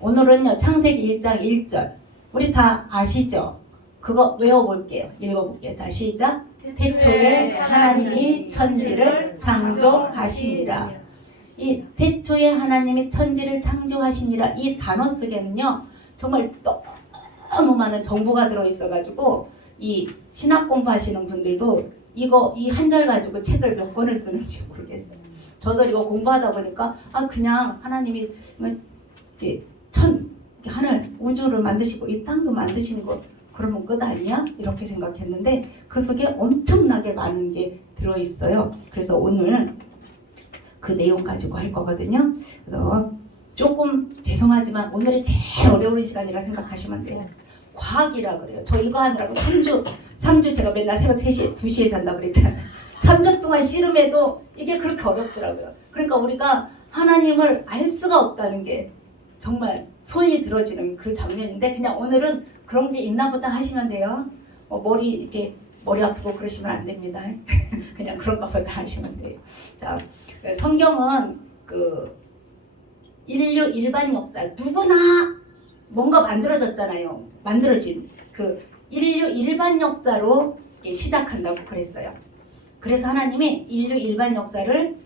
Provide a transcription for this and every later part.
오늘은요 창세기 1장 1절 우리 다 아시죠? 그거 외워볼게요. 읽어볼게요. 자 시작. 태초에 하나님이 천지를 창조하시니라. 이 태초에 하나님이 천지를 창조하시니라 이 단어 속에는요 정말 너무 많은 정보가 들어있어가지고 이 신학 공부하시는 분들도 이거 이 한 절 가지고 책을 몇 권을 쓰는지 모르겠어요. 저도 이거 공부하다 보니까 그냥 하나님이 이렇게 하늘 우주를 만드시고 이 땅도 만드신 거 그러면 끝 아니야? 이렇게 생각했는데 그 속에 엄청나게 많은 게 들어있어요. 그래서 오늘 그 내용 가지고 할 거거든요. 그래서 조금 죄송하지만 오늘이 제일 어려운 시간이라 생각하시면 돼요. 과학이라 그래요. 저 이거 하느라고 3주 제가 맨날 새벽 3시, 2시에 잔다고 그랬잖아요. 3주 동안 씨름해도 이게 그렇게 어렵더라고요. 그러니까 우리가 하나님을 알 수가 없다는 게 정말 손이 들어지는 그 장면인데 그냥 오늘은 그런 게 있나 보다 하시면 돼요. 머리 아프고 그러시면 안 됩니다. 그냥 그런가 보다 하시면 돼요. 자, 성경은 그 인류 일반 역사 누구나 뭔가 만들어졌잖아요. 만들어진 그 인류 일반 역사로 시작한다고 그랬어요. 그래서 하나님이 인류 일반 역사를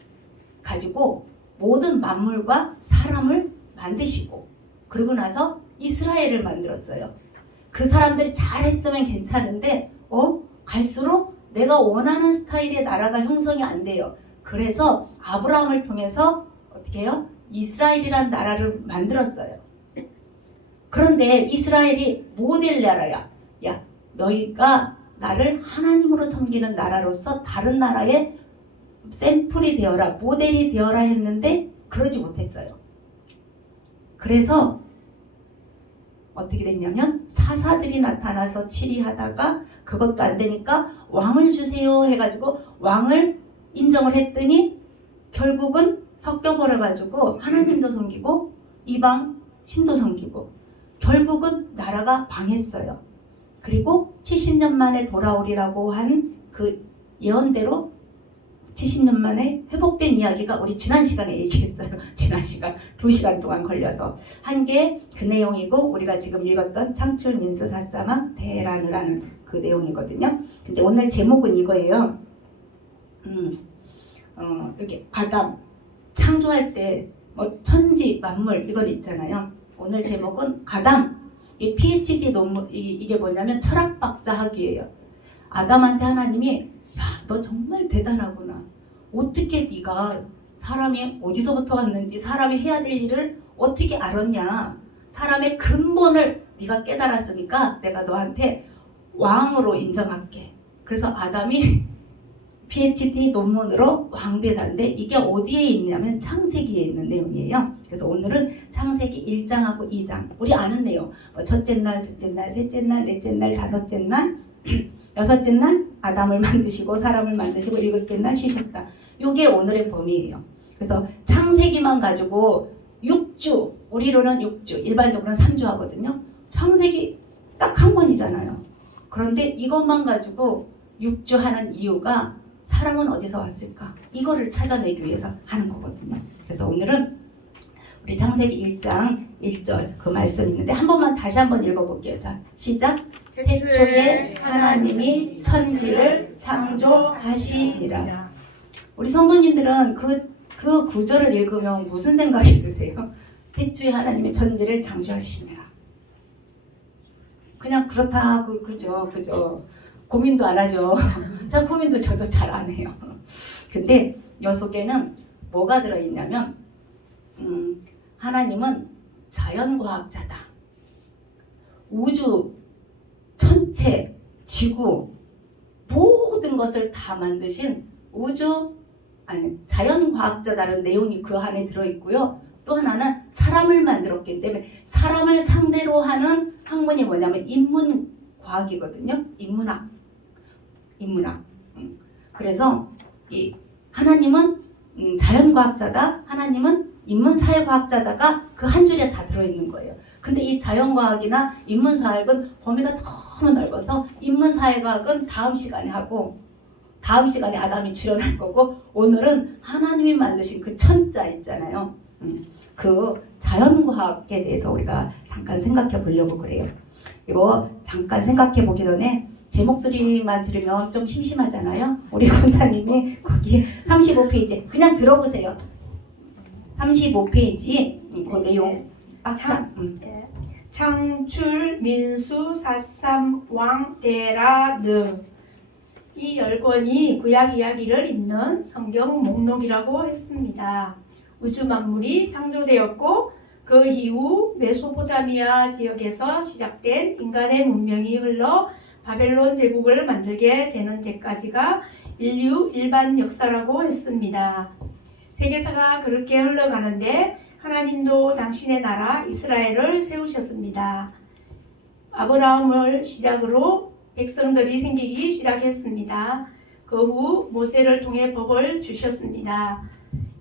가지고 모든 만물과 사람을 만드시고 그러고 나서 이스라엘을 만들었어요. 그 사람들이 잘했으면 괜찮은데 갈수록 내가 원하는 스타일의 나라가 형성이 안 돼요. 그래서 아브라함을 통해서 어떻게 해요? 이스라엘이라는 나라를 만들었어요. 그런데 이스라엘이 모델 나라야. 야, 너희가 나를 하나님으로 섬기는 나라로서 다른 나라의 샘플이 되어라, 모델이 되어라 했는데 그러지 못했어요. 그래서 어떻게 됐냐면 사사들이 나타나서 치리하다가 그것도 안 되니까 왕을 주세요 해가지고 왕을 인정을 했더니 결국은 섞여버려가지고 하나님도 섬기고 이방 신도 섬기고 결국은 나라가 망했어요. 그리고 70년 만에 돌아오리라고 한 그 예언대로 70년 만에 회복된 이야기가 우리 지난 시간에 얘기했어요. 지난 시간 2시간 동안 걸려서 한 게 그 내용이고 우리가 지금 읽었던 창출 민수 사사마 대란이라는 그 내용이거든요. 근데 오늘 제목은 이거예요. 여기 아담 창조할 때 천지 만물 이걸 있잖아요. 오늘 제목은 아담. 이 PhD 논문 이게 뭐냐면 철학 박사 학위예요. 아담한테 하나님이 야, 너 정말 대단하구나. 어떻게 네가 사람이 어디서부터 왔는지 사람이 해야 될 일을 어떻게 알았냐. 사람의 근본을 네가 깨달았으니까 내가 너한테 왕으로 인정할게. 그래서 아담이 PhD 논문으로 왕대단데 이게 어디에 있냐면 창세기에 있는 내용이에요. 그래서 오늘은 창세기 1장하고 2장 우리 아는 내용 첫째 날, 둘째 날, 셋째 날, 넷째 날, 다섯째 날, 여섯째 날 아담을 만드시고 사람을 만드시고 일곱째 날 쉬셨다. 이게 오늘의 범위예요. 그래서 창세기만 가지고 6주 우리로는 6주 일반적으로는 3주 하거든요. 창세기 딱 한 권이잖아요. 그런데 이것만 가지고 6주 하는 이유가 사람은 어디서 왔을까? 이거를 찾아내기 위해서 하는 거거든요. 그래서 오늘은 우리 창세기 1장 1절 그 말씀 있는데 한 번만 다시 한번 읽어볼게요. 자, 시작. 태초에 하나님이 천지를 창조하시니라. 우리 성도님들은 그 구절을 읽으면 무슨 생각이 드세요? 태초에 하나님이 천지를 창조하시니라. 그냥 그렇다 그죠. 고민도 안 하죠. 자, 고민도 저도 잘 안 해요. 근데 이 속에는 뭐가 들어있냐면 하나님은 자연과학자다. 우주, 천체, 지구 모든 것을 다 만드신 자연과학자다라는 내용이 그 안에 들어있고요. 또 하나는 사람을 만들었기 때문에 사람을 상대로 하는 학문이 뭐냐면 인문과학이거든요. 인문학. 그래서 이 하나님은 자연과학자다. 하나님은 인문사회과학자다가 그 한 줄에 다 들어있는 거예요. 근데 이 자연과학이나 인문사회학은 범위가 너무 넓어서 인문사회과학은 다음 시간에 하고 다음 시간에 아담이 출현할 거고 오늘은 하나님이 만드신 그 천자 있잖아요. 그 자연과학에 대해서 우리가 잠깐 생각해 보려고 그래요. 이거 잠깐 생각해 보기 전에 제 목소리만 들으면 좀 심심하잖아요. 우리 권사님이 거기 35페이지 그냥 들어보세요. 35페이지 그 내용 막상 창출, 민수, 사삼, 왕, 데라 등 이 10권이 구약 이야기를 잇는 성경 목록이라고 했습니다. 우주 만물이 창조되었고 그 이후 메소포타미아 지역에서 시작된 인간의 문명이 흘러 바벨론 제국을 만들게 되는 데까지가 인류 일반 역사라고 했습니다. 세계사가 그렇게 흘러가는데 하나님도 당신의 나라 이스라엘을 세우셨습니다. 아브라함을 시작으로 백성들이 생기기 시작했습니다. 그 후 모세를 통해 복을 주셨습니다.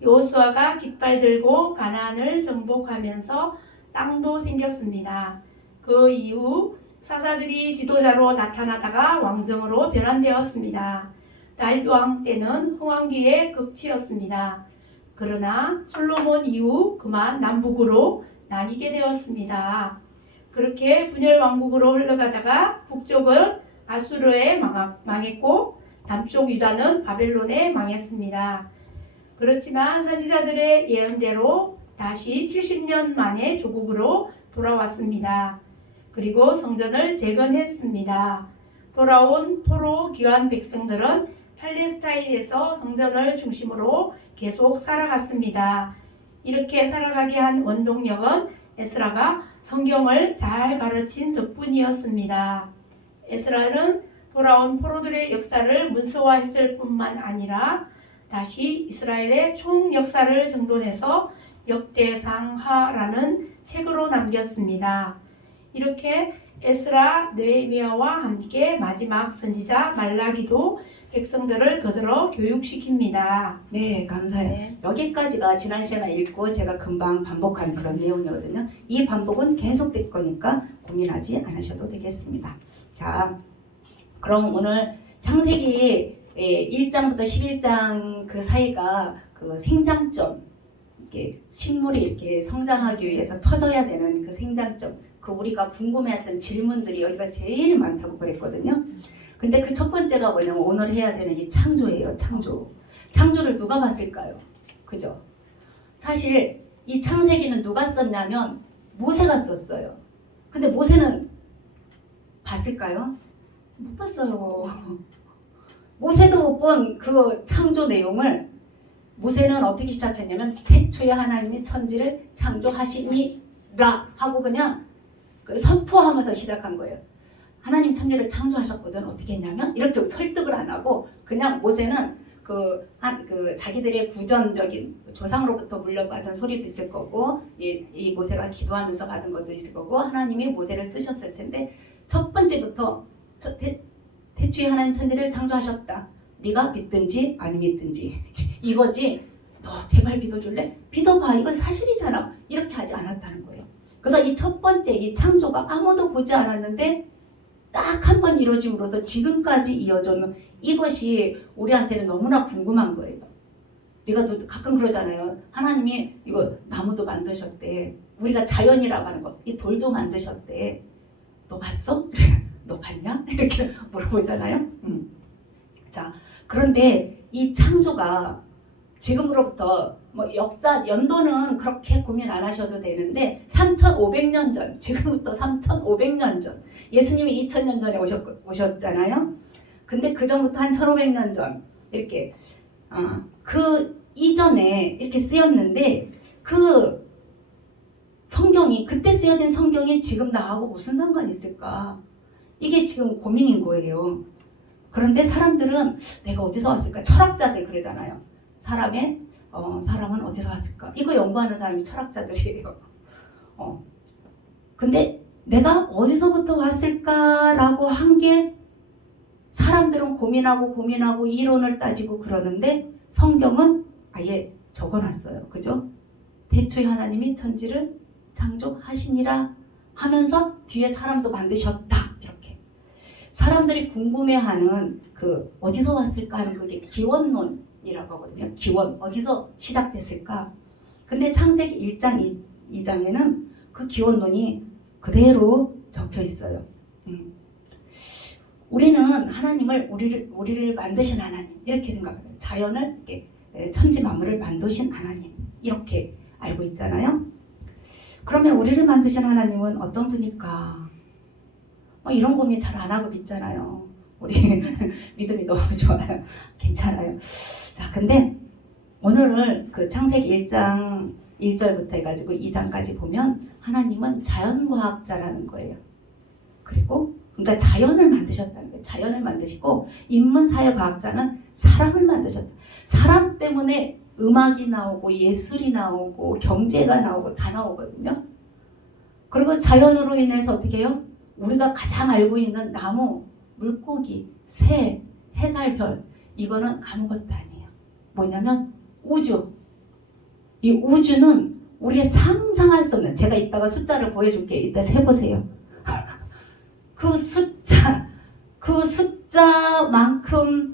여호수아가 깃발 들고 가나안을 정복하면서 땅도 생겼습니다. 그 이후 사사들이 지도자로 나타나다가 왕정으로 변환되었습니다. 다윗 왕 때는 흥왕기의 극치였습니다. 그러나 솔로몬 이후 그만 남북으로 나뉘게 되었습니다. 그렇게 분열 왕국으로 흘러가다가 북쪽은 아수르에 망했고 남쪽 유다는 바벨론에 망했습니다. 그렇지만 선지자들의 예언대로 다시 70년 만에 조국으로 돌아왔습니다. 그리고 성전을 재건했습니다. 돌아온 포로 귀환 백성들은 팔레스타인에서 성전을 중심으로 계속 살아갔습니다. 이렇게 살아가게 한 원동력은 에스라가 성경을 잘 가르친 덕분이었습니다. 에스라는 돌아온 포로들의 역사를 문서화했을 뿐만 아니라 다시 이스라엘의 총 역사를 정돈해서 역대상하라는 책으로 남겼습니다. 이렇게 에스라, 느헤미야와 함께 마지막 선지자 말라기도 백성들을 거들어 교육시킵니다. 네, 감사해요. 네. 여기까지가 지난 시간에 읽고 제가 금방 반복한 그런 내용이거든요. 이 반복은 계속될 거니까 고민하지 않으셔도 되겠습니다. 자, 그럼 오늘 창세기 1장부터 11장 그 사이가 그 생장점, 이렇게 식물이 이렇게 성장하기 위해서 터져야 되는 그 생장점, 그 우리가 궁금해했던 질문들이 여기가 제일 많다고 그랬거든요. 근데 그 첫 번째가 뭐냐면 오늘 해야 되는 이 창조예요. 창조. 창조를 누가 봤을까요? 그죠? 사실 이 창세기는 누가 썼냐면 모세가 썼어요. 근데 모세는 봤을까요? 못 봤어요. 모세도 못 본 그 창조 내용을 모세는 어떻게 시작했냐면 태초에 하나님이 천지를 창조하시니라 하고 그냥 그 선포하면서 시작한 거예요. 하나님 천지를 창조하셨거든. 어떻게 했냐면 이렇게 설득을 안 하고 그냥 모세는 그 자기들의 구전적인 조상으로부터 물려받은 소리도 있을 거고 이 모세가 기도하면서 받은 것도 있을 거고 하나님이 모세를 쓰셨을 텐데 첫 번째부터 태초에 하나님 천지를 창조하셨다. 네가 믿든지 안 믿든지 이거지. 너 제발 믿어줄래? 믿어봐. 이거 사실이잖아. 이렇게 하지 않았다는 거예요. 그래서 이 첫 번째 이 창조가 아무도 보지 않았는데 딱 한 번 이루어짐으로써 지금까지 이어져는 이것이 우리한테는 너무나 궁금한 거예요. 네가 또 가끔 그러잖아요. 하나님이 이거 나무도 만드셨대. 우리가 자연이라고 하는 거. 이 돌도 만드셨대. 너 봤어? 너 봤냐? 이렇게 물어보잖아요. 자, 그런데 이 창조가 지금으로부터 뭐 역사 연도는 그렇게 고민 안 하셔도 되는데 3,500년 전, 지금부터 3,500년 전, 예수님이 2,000년 전에 오셨잖아요. 근데 그 전부터 한 1,500년 전 이렇게 그 이전에 이렇게 쓰였는데 그 성경이 그때 쓰여진 성경이 지금 나하고 무슨 상관이 있을까? 이게 지금 고민인 거예요. 그런데 사람들은 내가 어디서 왔을까? 철학자들 그러잖아요. 사람은 어디서 왔을까? 이거 연구하는 사람이 철학자들이에요. 근데 내가 어디서부터 왔을까라고 한 게 사람들은 고민하고 이론을 따지고 그러는데 성경은 아예 적어놨어요. 그죠? 태초에 하나님이 천지를 창조하시니라 하면서 뒤에 사람도 만드셨다. 이렇게. 사람들이 궁금해하는 그 어디서 왔을까 하는 그게 기원론이라고 하거든요. 기원 어디서 시작됐을까? 근데 창세기 1장 2장에는 그 기원론이 그대로 적혀 있어요. 우리는 하나님을 우리를 만드신 하나님 이렇게 생각해요. 자연을 이렇게 천지 만물을 만드신 하나님 이렇게 알고 있잖아요. 그러면 우리를 만드신 하나님은 어떤 분일까? 이런 고민 잘 안 하고 믿잖아요. 우리 믿음이 너무 좋아요. 괜찮아요. 자, 근데 오늘 그 창세기 1장 1절부터 해가지고 2장까지 보면 하나님은 자연과학자라는 거예요. 그리고 그러니까 자연을 만드셨다는 거예요. 자연을 만드시고 인문사회과학자는 사람을 만드셨다. 사람 때문에 음악이 나오고 예술이 나오고 경제가 나오고 다 나오거든요. 그리고 자연으로 인해서 어떻게 해요? 우리가 가장 알고 있는 나무, 물고기, 새, 해, 달, 별 이거는 아무것도 아니에요. 뭐냐면 우주. 이 우주는 우리가 상상할 수 없는, 제가 이따가 숫자를 보여줄게요. 이따 세보세요. 그 숫자만큼이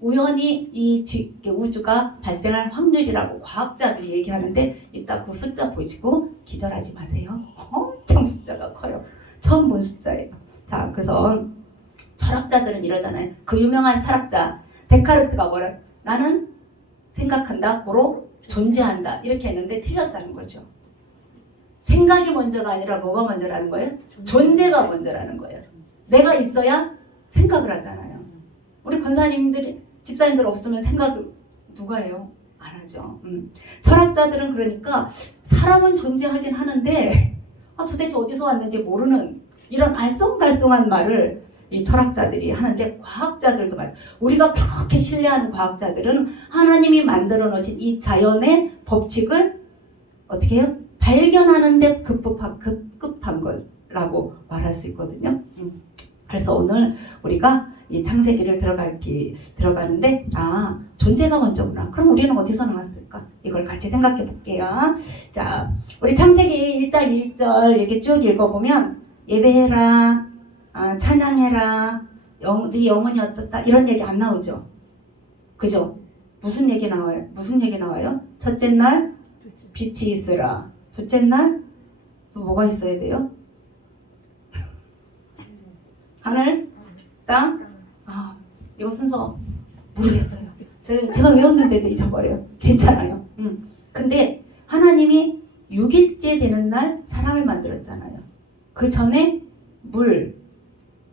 우연히 이 우주가 발생할 확률이라고 과학자들이 얘기하는데 이따 그 숫자 보시고 기절하지 마세요. 엄청 숫자가 커요. 처음 본 숫자예요. 자, 그래서 철학자들은 이러잖아요. 그 유명한 철학자 데카르트가 뭐라? 나는 생각한다, 고로 존재한다 이렇게 했는데 틀렸다는 거죠. 생각이 먼저가 아니라 뭐가 먼저라는 거예요? 존재가 먼저라는 거예요. 내가 있어야 생각을 하잖아요. 우리 권사님들이 집사님들 없으면 생각을 누가 해요? 안 하죠. 철학자들은 그러니까 사람은 존재하긴 하는데 도대체 어디서 왔는지 모르는 이런 알쏭달쏭한 말을 이 철학자들이 하는데 과학자들도 말. 우리가 그렇게 신뢰하는 과학자들은 하나님이 만들어 놓으신 이 자연의 법칙을 어떻게 해요? 발견하는데 급급한 거라고 말할 수 있거든요. 그래서 오늘 우리가 이 창세기를 들어가는데 존재가 먼저구나. 그럼 우리는 어디서 나왔을까? 이걸 같이 생각해 볼게요. 자, 우리 창세기 1장 1절 이렇게 쭉 읽어보면 예배해라, 찬양해라, 네 영혼이 어떻다 이런 얘기 안 나오죠. 그죠? 무슨 얘기 나와요? 무슨 얘기 나와요? 첫째 날 빛이 있으라. 둘째 날 또 뭐가 있어야 돼요? 하늘, 땅. 이거 순서 모르겠어요. 제가 외웠는데도 잊어버려요. 괜찮아요. 근데 하나님이 6일째 되는 날 사람을 만들었잖아요. 그 전에 물,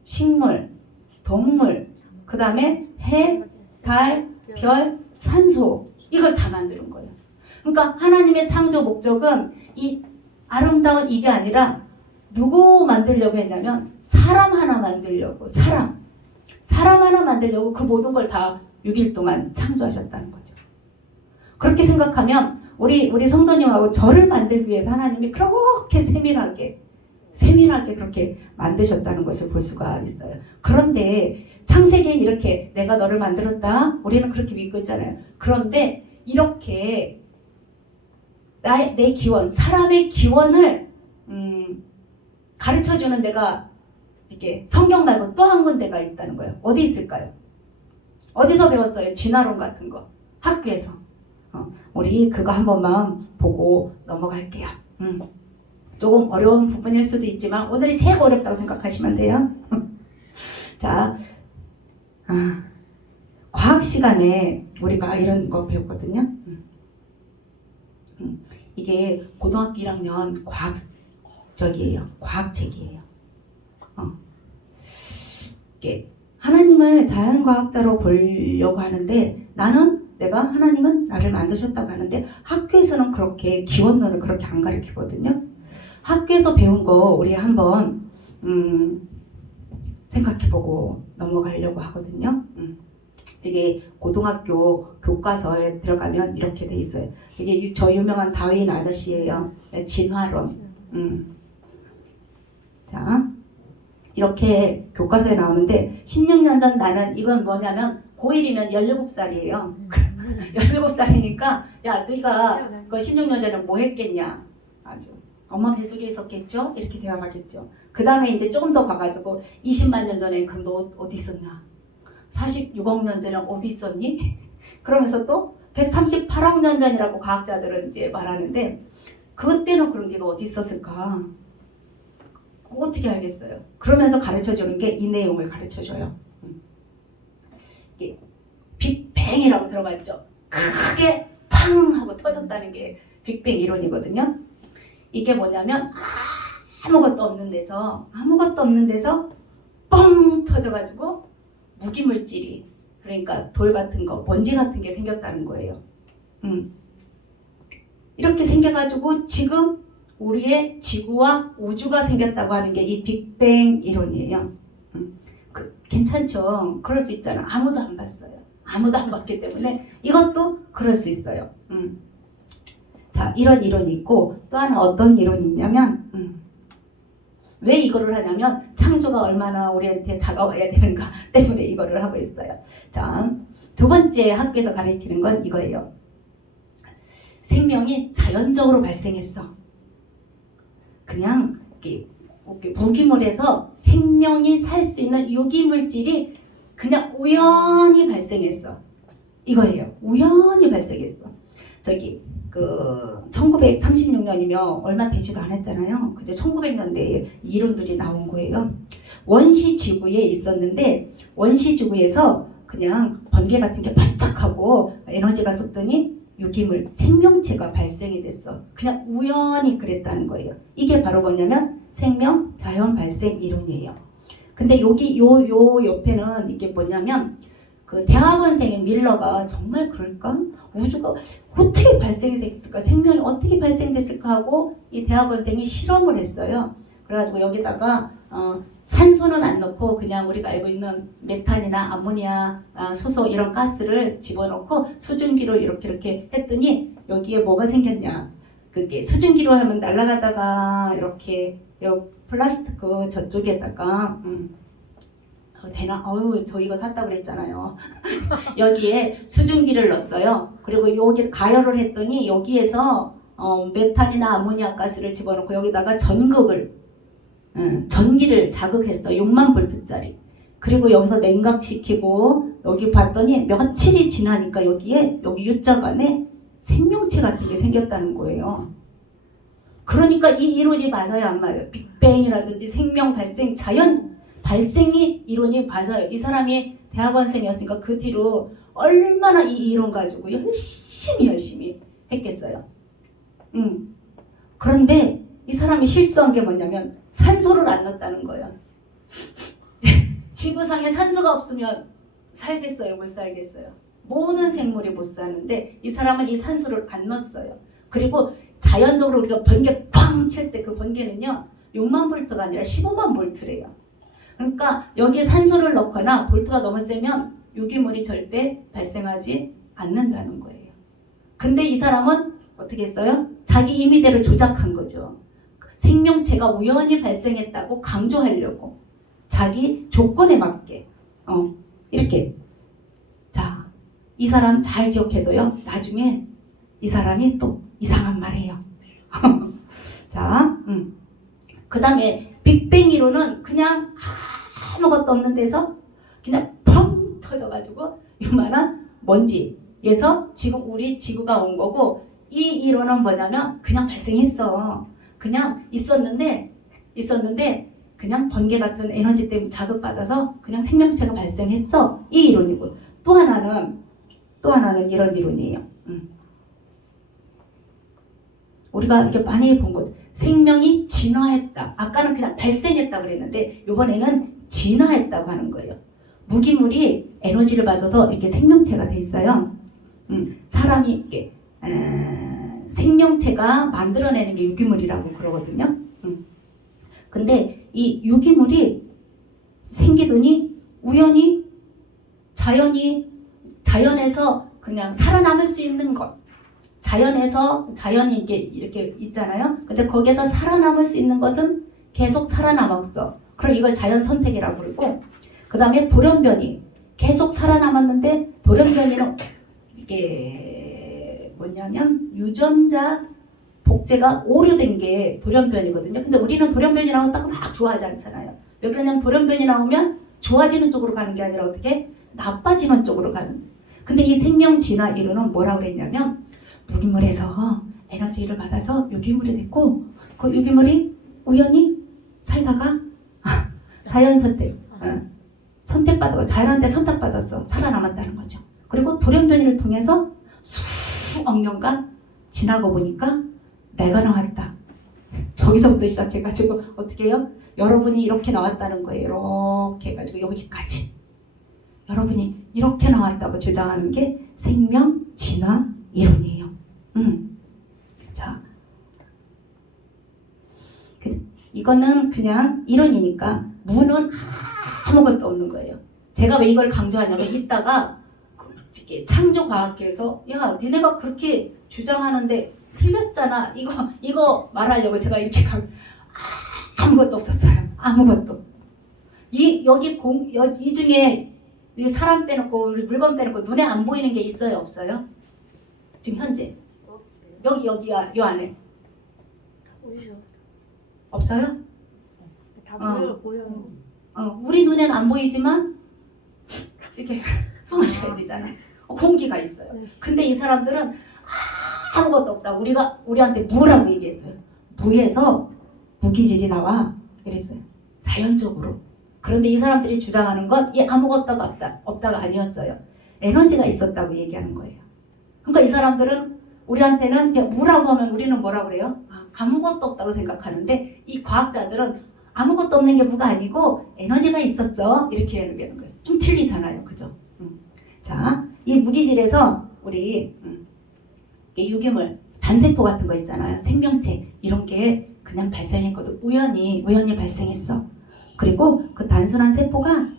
식물, 동물, 그 다음에 해, 달, 별, 산소 이걸 다 만드는 거예요. 그러니까 하나님의 창조 목적은 이 아름다운 이게 아니라 누구 만들려고 했냐면 사람 하나 만들려고 사람 하나 만들려고 그 모든 걸 다 6일 동안 창조하셨다는 거죠. 그렇게 생각하면 우리 성도님하고 저를 만들기 위해서 하나님이 그렇게 세밀하게 그렇게 만드셨다는 것을 볼 수가 있어요. 그런데 창세기엔 이렇게 내가 너를 만들었다. 우리는 그렇게 믿고 있잖아요. 그런데 이렇게 내 기원, 사람의 기원을 가르쳐주는 데가 이게 성경 말고 또 한 군데가 있다는 거예요. 어디 있을까요? 어디서 배웠어요? 진화론 같은 거. 학교에서. 우리 그거 한 번만 보고 넘어갈게요. 조금 어려운 부분일 수도 있지만 오늘이 최고 어렵다고 생각하시면 돼요. 자, 과학 시간에 우리가 이런 거 배웠거든요. 이게 고등학교 1학년 과학책이에요. 이게 하나님을 자연과학자로 보려고 하는데 내가 하나님은 나를 만드셨다고 하는데 학교에서는 그렇게 기원론을 그렇게 안 가르치거든요. 학교에서 배운 거 우리 한번 생각해보고 넘어가려고 하거든요. 이게 고등학교 교과서에 들어가면 이렇게 돼 있어요. 이게 저 유명한 다윈 아저씨예요. 진화론. 자, 이렇게 교과서에 나오는데 16년 전 나는 이건 뭐냐면 고1이면 17살이에요. 17살이니까 야 너희가 그 16년 전에 뭐 했겠냐. 아주 엄마 뱃속에 있었겠죠? 이렇게 대답하겠죠. 그 다음에 이제 조금 더 가가지고 20만 년 전에 그럼 너 어디 있었냐? 46억 년 전에 어디 있었니? 그러면서 또 138억 년 전이라고 과학자들은 이제 말하는데 그때는 그런 게 어디 있었을까? 어떻게 알겠어요? 그러면서 가르쳐주는 게 이 내용을 가르쳐줘요. 이게 빅뱅이라고 들어갔죠. 크게 팡 하고 터졌다는 게 빅뱅 이론이거든요. 이게 뭐냐면 아무것도 없는 데서 뻥 터져가지고 무기물질이 그러니까 돌 같은 거, 먼지 같은 게 생겼다는 거예요. 이렇게 생겨가지고 지금 우리의 지구와 우주가 생겼다고 하는 게 이 빅뱅 이론이에요. 괜찮죠? 그럴 수 있잖아. 아무도 안 봤어요. 아무도 안 봤기 때문에 이것도 그럴 수 있어요. 자, 이런 이론이 있고 또 하나 어떤 이론이 있냐면 왜 이거를 하냐면 창조가 얼마나 우리한테 다가와야 되는가 때문에 이거를 하고 있어요. 자, 두 번째 학교에서 가르치는 건 이거예요. 생명이 자연적으로 발생했어. 그냥 이렇게 무기물에서 생명이 살 수 있는 유기물질이 그냥 우연히 발생했어. 이거예요. 우연히 발생했어. 저기 1936년이면 얼마 되지도 않았잖아요. 근데 1900년대에 이론들이 나온 거예요. 원시 지구에 있었는데 원시 지구에서 그냥 번개 같은 게 반짝하고 에너지가 쏟더니 유기물, 생명체가 발생이 됐어. 그냥 우연히 그랬다는 거예요. 이게 바로 뭐냐면 생명 자연 발생 이론이에요. 근데 여기 요 옆에는 이게 뭐냐면 그 대학원생인 밀러가 정말 그럴까? 우주가 어떻게 발생이 됐을까? 생명이 어떻게 발생됐을까 하고 이 대학원생이 실험을 했어요. 그래가지고 여기다가 산소는 안 넣고 그냥 우리가 알고 있는 메탄이나 암모니아, 수소 이런 가스를 집어넣고 수증기로 이렇게 했더니 여기에 뭐가 생겼냐? 그게 수증기로 하면 날아가다가 이렇게 플라스틱 저쪽에다가 되나? 저 이거 샀다고 그랬잖아요. 여기에 수증기를 넣었어요. 그리고 여기 가열을 했더니 여기에서 메탄이나 아모니아 가스를 집어넣고 여기다가 전기를 자극했어. 6만 볼트짜리. 그리고 여기서 냉각시키고 여기 봤더니 며칠이 지나니까 여기 U자간에 생명체 같은 게 생겼다는 거예요. 그러니까 이 이론이 맞아요, 안 맞아요? 빅뱅이라든지 생명 발생, 자연 발생이 이론이 맞아요. 이 사람이 대학원생이었으니까 그 뒤로 얼마나 이 이론 가지고 열심히 했겠어요. 그런데 이 사람이 실수한 게 뭐냐면 산소를 안 넣었다는 거예요. 지구상에 산소가 없으면 살겠어요? 못 살겠어요? 모든 생물이 못 사는데 이 사람은 이 산소를 안 넣었어요. 그리고 자연적으로 우리가 번개 꽝 칠 때 그 번개는요 6만 볼트가 아니라 15만 볼트래요. 그러니까 여기에 산소를 넣거나 볼트가 너무 세면 유기물이 절대 발생하지 않는다는 거예요. 근데 이 사람은 어떻게 했어요? 자기 임의대로 조작한 거죠. 생명체가 우연히 발생했다고 강조하려고 자기 조건에 맞게 이렇게. 자, 이 사람 잘 기억해둬요. 나중에 이 사람이 또 이상한 말 해요. 자, 그 다음에 빅뱅 이론은 그냥 아무것도 없는 데서 그냥 펑 터져가지고 요만한 먼지에서 지금 우리 지구가 온 거고, 이 이론은 뭐냐면 그냥 발생했어. 그냥 있었는데 그냥 번개 같은 에너지 때문에 자극받아서 그냥 생명체가 발생했어. 이 이론이고, 또 하나는 이런 이론이에요. 우리가 이렇게 많이 본 것, 생명이 진화했다. 아까는 그냥 발생했다 그랬는데 이번에는 진화했다고 하는 거예요. 무기물이 에너지를 받아서 이렇게 생명체가 돼 있어요. 사람이 이렇게 생명체가 만들어내는 게 유기물이라고 그러거든요. 근데 이 유기물이 생기더니 우연히 자연에서 그냥 살아남을 수 있는 것, 자연이 이렇게 있잖아요. 근데 거기에서 살아남을 수 있는 것은 계속 살아남았어. 그럼 이걸 자연 선택이라고 부르고, 그 다음에 돌연변이 계속 살아남았는데, 돌연변이는 이게 뭐냐면 유전자 복제가 오류된 게 돌연변이거든요. 근데 우리는 돌연변이 나오면 딱 막 좋아하지 않잖아요. 왜 그러냐면 돌연변이 나오면 좋아지는 쪽으로 가는 게 아니라 어떻게 나빠지는 쪽으로 가는. 근데 이 생명 진화 이론은 뭐라고 그랬냐면 무기물에서 에너지를 받아서 유기물이 됐고 그 유기물이 우연히 살다가 자연 선택, 선택받아 자연한테 선택받았어. 살아남았다는 거죠. 그리고 돌연변이를 통해서 수억 년간 지나고 보니까 내가 나왔다. 저기서부터 시작해가지고 어떻게 해요? 여러분이 이렇게 나왔다는 거예요. 이렇게 해가지고 여기까지. 여러분이 이렇게 나왔다고 주장하는 게 생명 진화 이론이에요. 자, 이거는 그냥 이론이니까 무는 아무것도 없는 거예요. 제가 왜 이걸 강조하냐면 이따가 창조과학계에서 야 니네가 그렇게 주장하는데 틀렸잖아. 이거 말하려고 제가 이렇게 아무것도 없었어요. 아무것도. 이 중에 이 사람 빼놓고 우리 물건 빼놓고 눈에 안 보이는 게 있어요, 없어요? 지금 현재 여기야 요 안에 없어요? 다 보여요. 우리 눈에는 안 보이지만 이렇게 숨을 쉬어야 되잖아요. 공기가 있어요. 근데 이 사람들은 아무것도 없다. 우리한테 무라고 얘기했어요. 무에서 무기질이 나와 그랬어요. 자연적으로. 그런데 이 사람들이 주장하는 건 이 아무것도가 없다가 아니었어요. 에너지가 있었다고 얘기하는 거예요. 그러니까 이 사람들은 우리한테는 그냥 무라고 하면 우리는 뭐라고 그래요? 아무것도 없다고 생각하는데 이 과학자들은 아무것도 없는 게 무가 아니고 에너지가 있었어. 이렇게 얘기하는 거예요. 좀 틀리잖아요. 그죠? 자, 이 무기질에서 우리 이 유기물, 단세포 같은 거 있잖아요. 생명체 이런 게 그냥 발생했거든. 우연히 발생했어. 그리고 그 단순한 세포가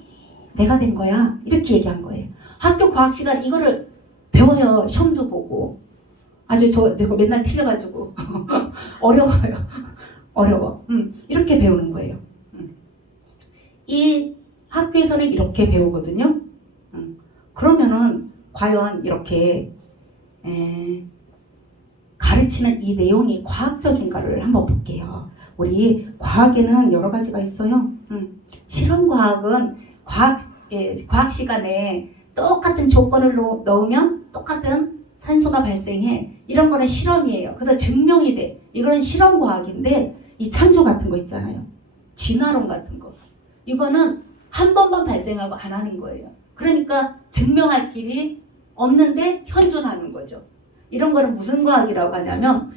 내가 된 거야. 이렇게 얘기한 거예요. 학교 과학 시간 이거를 배워요. 시험도 보고. 아주 제가 맨날 틀려가지고 어려워요. 어려워. 이렇게 배우는 거예요. 이 학교에서는 이렇게 배우거든요. 그러면은 과연 이렇게 가르치는 이 내용이 과학적인가를 한번 볼게요. 우리 과학에는 여러 가지가 있어요. 실험과학은 과학 시간에 똑같은 조건을 넣으면 똑같은 산소가 발생해. 이런 거는 실험이에요. 그래서 증명이 돼. 이거는 실험과학인데 이 창조 같은 거 있잖아요. 진화론 같은 거. 이거는 한 번만 발생하고 안 하는 거예요. 그러니까 증명할 길이 없는데 현존하는 거죠. 이런 거는 무슨 과학이라고 하냐면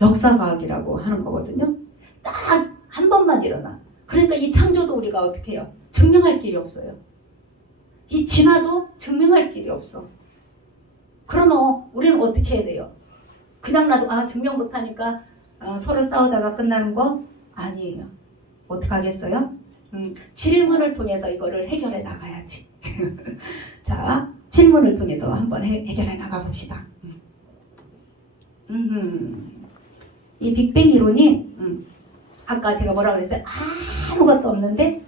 역사과학이라고 하는 거거든요. 딱 한 번만 일어나. 그러니까 이 창조도 우리가 어떻게 해요? 증명할 길이 없어요. 이 진화도 증명할 길이 없어. 그러면 우리는 어떻게 해야 돼요? 그냥 놔도 증명 못하니까 서로 싸우다가 끝나는 거 아니에요. 어떻게 하겠어요? 질문을 통해서 이거를 해결해 나가야지. 자, 질문을 통해서 한번 해결해 나가 봅시다. 이 빅뱅 이론이 아까 제가 뭐라고 그랬어요? 아무것도 없는데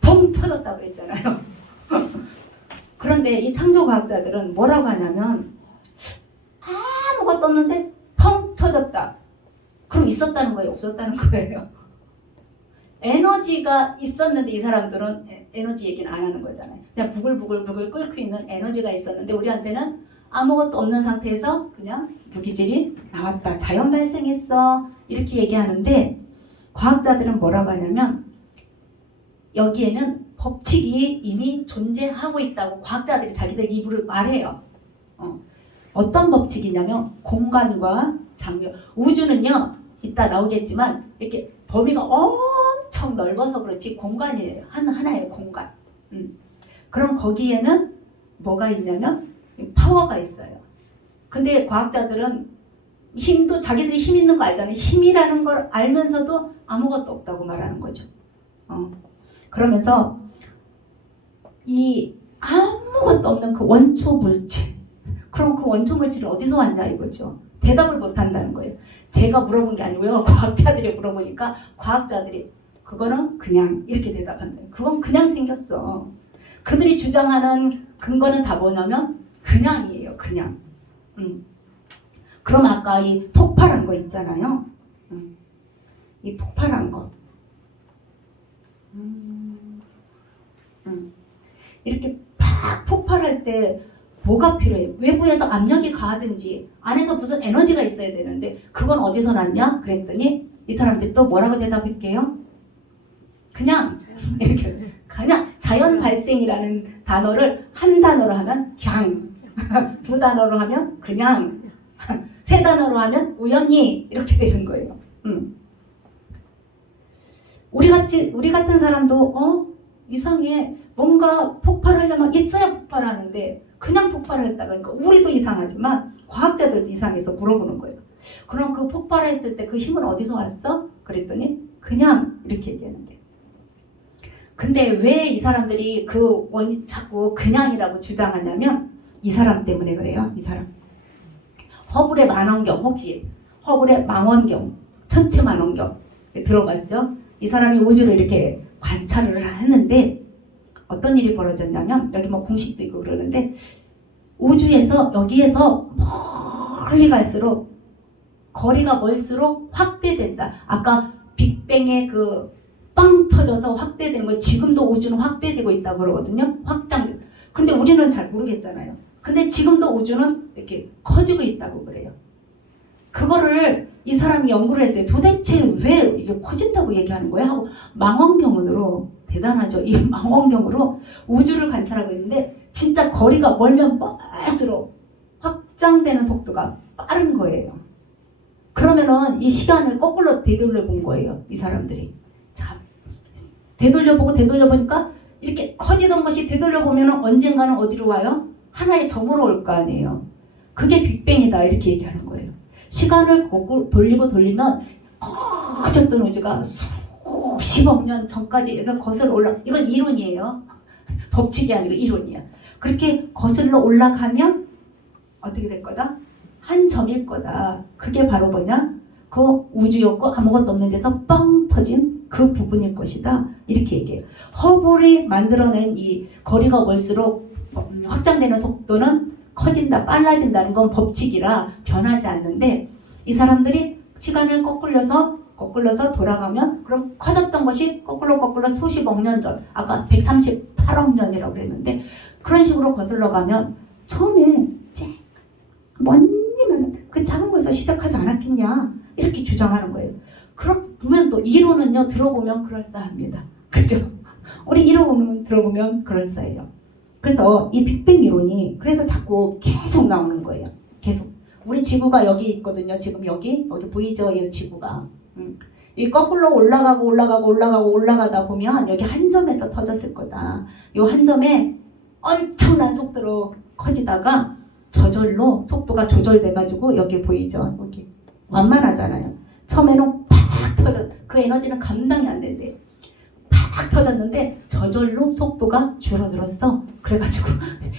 펑 터졌다고 그랬잖아요. 그런데 이 창조과학자들은 뭐라고 하냐면 아무것도 없는데 펑 터졌다. 그럼 있었다는 거예요? 없었다는 거예요? 에너지가 있었는데 이 사람들은 에너지 얘기는 안 하는 거잖아요. 그냥 부글부글 끓고 있는 에너지가 있었는데 우리한테는 아무것도 없는 상태에서 그냥 무기질이 나왔다. 자연 발생했어. 이렇게 얘기하는데 과학자들은 뭐라고 하냐면 여기에는 법칙이 이미 존재하고 있다고 과학자들이 자기들 입으로 말해요. 어떤 법칙이냐면 공간과 장력. 우주는요. 이따 나오겠지만 이렇게 범위가 엄청 넓어서 그렇지 공간이에요. 하나의 공간. 그럼 거기에는 뭐가 있냐면 파워가 있어요. 근데 과학자들은 힘도 자기들이 힘 있는 거 알잖아요. 힘이라는 걸 알면서도 아무것도 없다고 말하는 거죠. 그러면서 이 아무것도 없는 그 원초 물질. 그럼 그 원초 물질은 어디서 왔냐 이거죠. 대답을 못 한다는 거예요. 제가 물어본 게 아니고요. 과학자들이 물어보니까 과학자들이 그거는 그냥 이렇게 대답한다. 그건 그냥 생겼어. 그들이 주장하는 근거는 다 뭐냐면 그냥이에요. 그냥. 그럼 아까 이 폭발 폭발한 거 있잖아요. 이 폭발한 거. 이렇게 팍 폭발할 때 뭐가 필요해요? 외부에서 압력이 가하든지 안에서 무슨 에너지가 있어야 되는데 그건 어디서 났냐? 그랬더니 이 사람들이 또 뭐라고 대답할게요? 그냥 이렇게 그냥 자연 발생이라는 단어를 한 단어로 하면 그냥 두 단어로 하면 그냥 세 단어로 하면 우연히 이렇게 되는 거예요. 우리 같은 사람도 이상해. 뭔가 폭발하려면 있어야 폭발하는데 그냥 폭발했다 그러니까 우리도 이상하지만 과학자들도 이상해서 물어보는 거예요. 그럼 그 폭발했을 때 그 힘은 어디서 왔어? 그랬더니 그냥 이렇게 얘기하는데. 근데 왜 이 사람들이 그 원인 자꾸 그냥이라고 주장하냐면 이 사람 때문에 그래요. 이 사람. 허블의 만원경 혹시 허블의 망원경 천체만원경 들어봤죠? 이 사람이 우주를 이렇게 관찰을 하는데 어떤 일이 벌어졌냐면 여기 뭐 공식도 있고 그러는데 우주에서 여기에서 멀리 갈수록 거리가 멀수록 확대된다. 아까 빅뱅의 그 빵 터져서 확대되는 거 지금도 우주는 확대되고 있다고 그러거든요. 확장. 근데 우리는 잘 모르겠잖아요. 근데 지금도 우주는 이렇게 커지고 있다고 그래요. 그거를 이 사람이 연구를 했어요. 도대체 왜 이게 커진다고 얘기하는 거야? 하고 망원경으로 대단하죠. 이 망원경으로 우주를 관찰하고 있는데 진짜 거리가 멀면 멀수록 확장되는 속도가 빠른 거예요. 그러면은 이 시간을 거꾸로 되돌려 본 거예요. 이 사람들이. 자, 되돌려보니까 이렇게 커지던 것이 되돌려보면 언젠가는 어디로 와요? 하나의 점으로 올 거 아니에요. 그게 빅뱅이다 이렇게 얘기하는 거예요. 시간을 거꾸로 돌리면 커졌던 우주가 수십억 년 전까지 이렇게 거슬러 올라. 이건 이론이에요. 법칙이 아니고 이론이야. 그렇게 거슬러 올라가면 어떻게 될 거다? 한 점일 거다. 그게 바로 뭐냐? 그 우주였고 아무것도 없는 데서 빵 터진 그 부분일 것이다. 이렇게 얘기해요. 허블이 만들어낸 이 거리가 멀수록 확장되는 속도는 커진다, 빨라진다는 건 법칙이라 변하지 않는데 이 사람들이 시간을 거꾸러서 돌아가면 그럼 커졌던 것이 거꾸로 수십억 년 전, 아까 138억 년이라고 그랬는데 그런 식으로 거슬러 가면 처음에 먼지만 그 작은 거에서 시작하지 않았겠냐 이렇게 주장하는 거예요. 그러면 또 이론은요 들어보면 그럴싸합니다. 그죠? 우리 이론 들어보면 그럴싸해요. 그래서 이 빅뱅 이론이 그래서 자꾸 계속 나오는 거예요. 계속. 우리 지구가 여기 있거든요. 지금 여기 보이죠? 이 지구가. 이 거꾸로 올라가다 보면 여기 한 점에서 터졌을 거다. 이 한 점에 엄청난 속도로 커지다가 저절로 속도가 조절돼가지고 여기 보이죠? 여기 완만하잖아요. 처음에는 팍 터졌. 그 에너지는 감당이 안 된대. 팍 터졌는데 저절로 속도가 줄어들었어. 그래가지고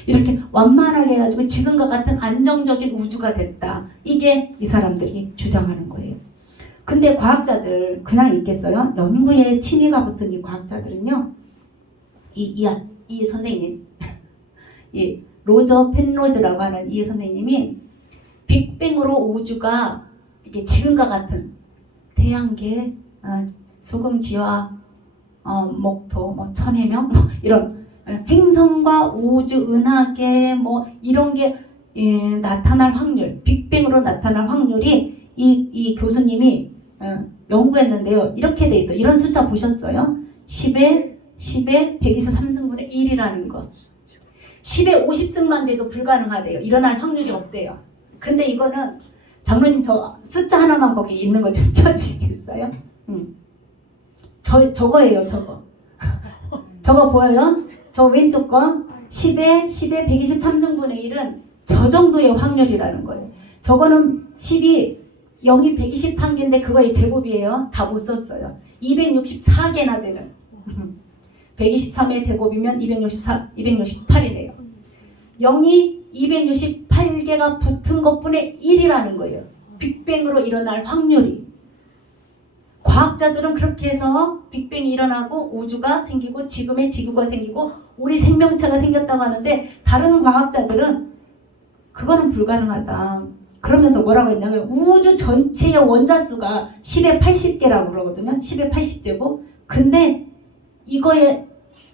이렇게 완만하게 해가지고 지금과 같은 안정적인 우주가 됐다. 이게 이 사람들이 주장하는 거예요. 근데 과학자들 그냥 있겠어요? 연구에 취미가 붙은 이 과학자들은요. 이 선생님 이 로저 펜로즈라고 하는 이 선생님이 빅뱅으로 우주가 이렇게 지금과 같은 태양계, 수금지와 목토, 천해명 이런 행성과 우주, 은하계 이런 게 나타날 확률, 빅뱅으로 나타날 확률이 이 교수님이 연구했는데요. 이렇게 돼 있어요. 이런 숫자 보셨어요? 10에 123승분의 1이라는 거. 10에 50승만 돼도 불가능하대요. 일어날 확률이 없대요. 근데 이거는 장로님 저 숫자 하나만 거기 있는 거 좀 쳐주시겠어요? 저거예요. 저거 보여요? 저 왼쪽 거 10에 123승분의 1은 저 정도의 확률이라는 거예요. 저거는 10이 0이 123개인데 그거의 제곱이에요. 다 못 썼어요. 264개나 되는 123의 제곱이면 268이네요. 0이 268개가 붙은 것분의 1이라는 거예요. 빅뱅으로 일어날 확률이. 과학자들은 그렇게 해서 빅뱅이 일어나고 우주가 생기고 지금의 지구가 생기고 우리 생명체가 생겼다고 하는데 다른 과학자들은 그거는 불가능하다. 그러면서 뭐라고 했냐면 우주 전체의 원자수가 10의 80개라고 그러거든요. 10의 80제곱. 근데 이거에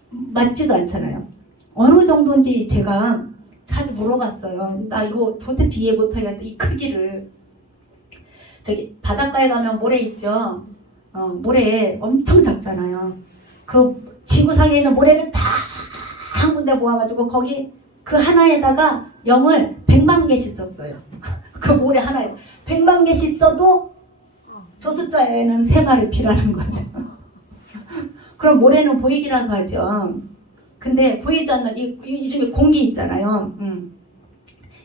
맞지도 않잖아요. 어느 정도인지 제가 자주 물어봤어요. 나 이거 도대체 이해 못하겠다. 이 크기를. 저기 바닷가에 가면 모래 있죠. 모래 엄청 작잖아요. 그 지구상에 있는 모래를 다 한 군데 모아가지고 거기 그 하나에다가 0을 100만 개씩 썼어요. 그 모래 하나에 100만 개씩 써도 저 숫자에는 3발이 필요한 거죠. 그럼 모래는 보이기라도 하죠. 근데 보이지 않는 이 중에 공기 있잖아요.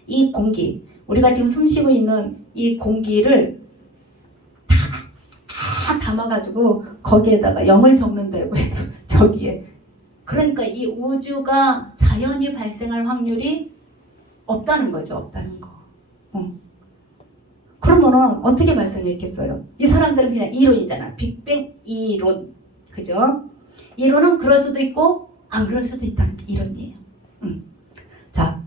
이 공기, 우리가 지금 숨쉬고 있는 이 공기를 다 담아가지고 거기에다가 0을 적는다고 해도 저기에. 그러니까 이 우주가 자연히 발생할 확률이 없다는 거죠. 없다는 거. 그러면은 어떻게 발생했겠어요? 이 사람들은 그냥 이론이잖아. 빅뱅 이론. 그죠? 이론은 그럴 수도 있고 안 그럴 수도 있다는 게 이론이에요. 자,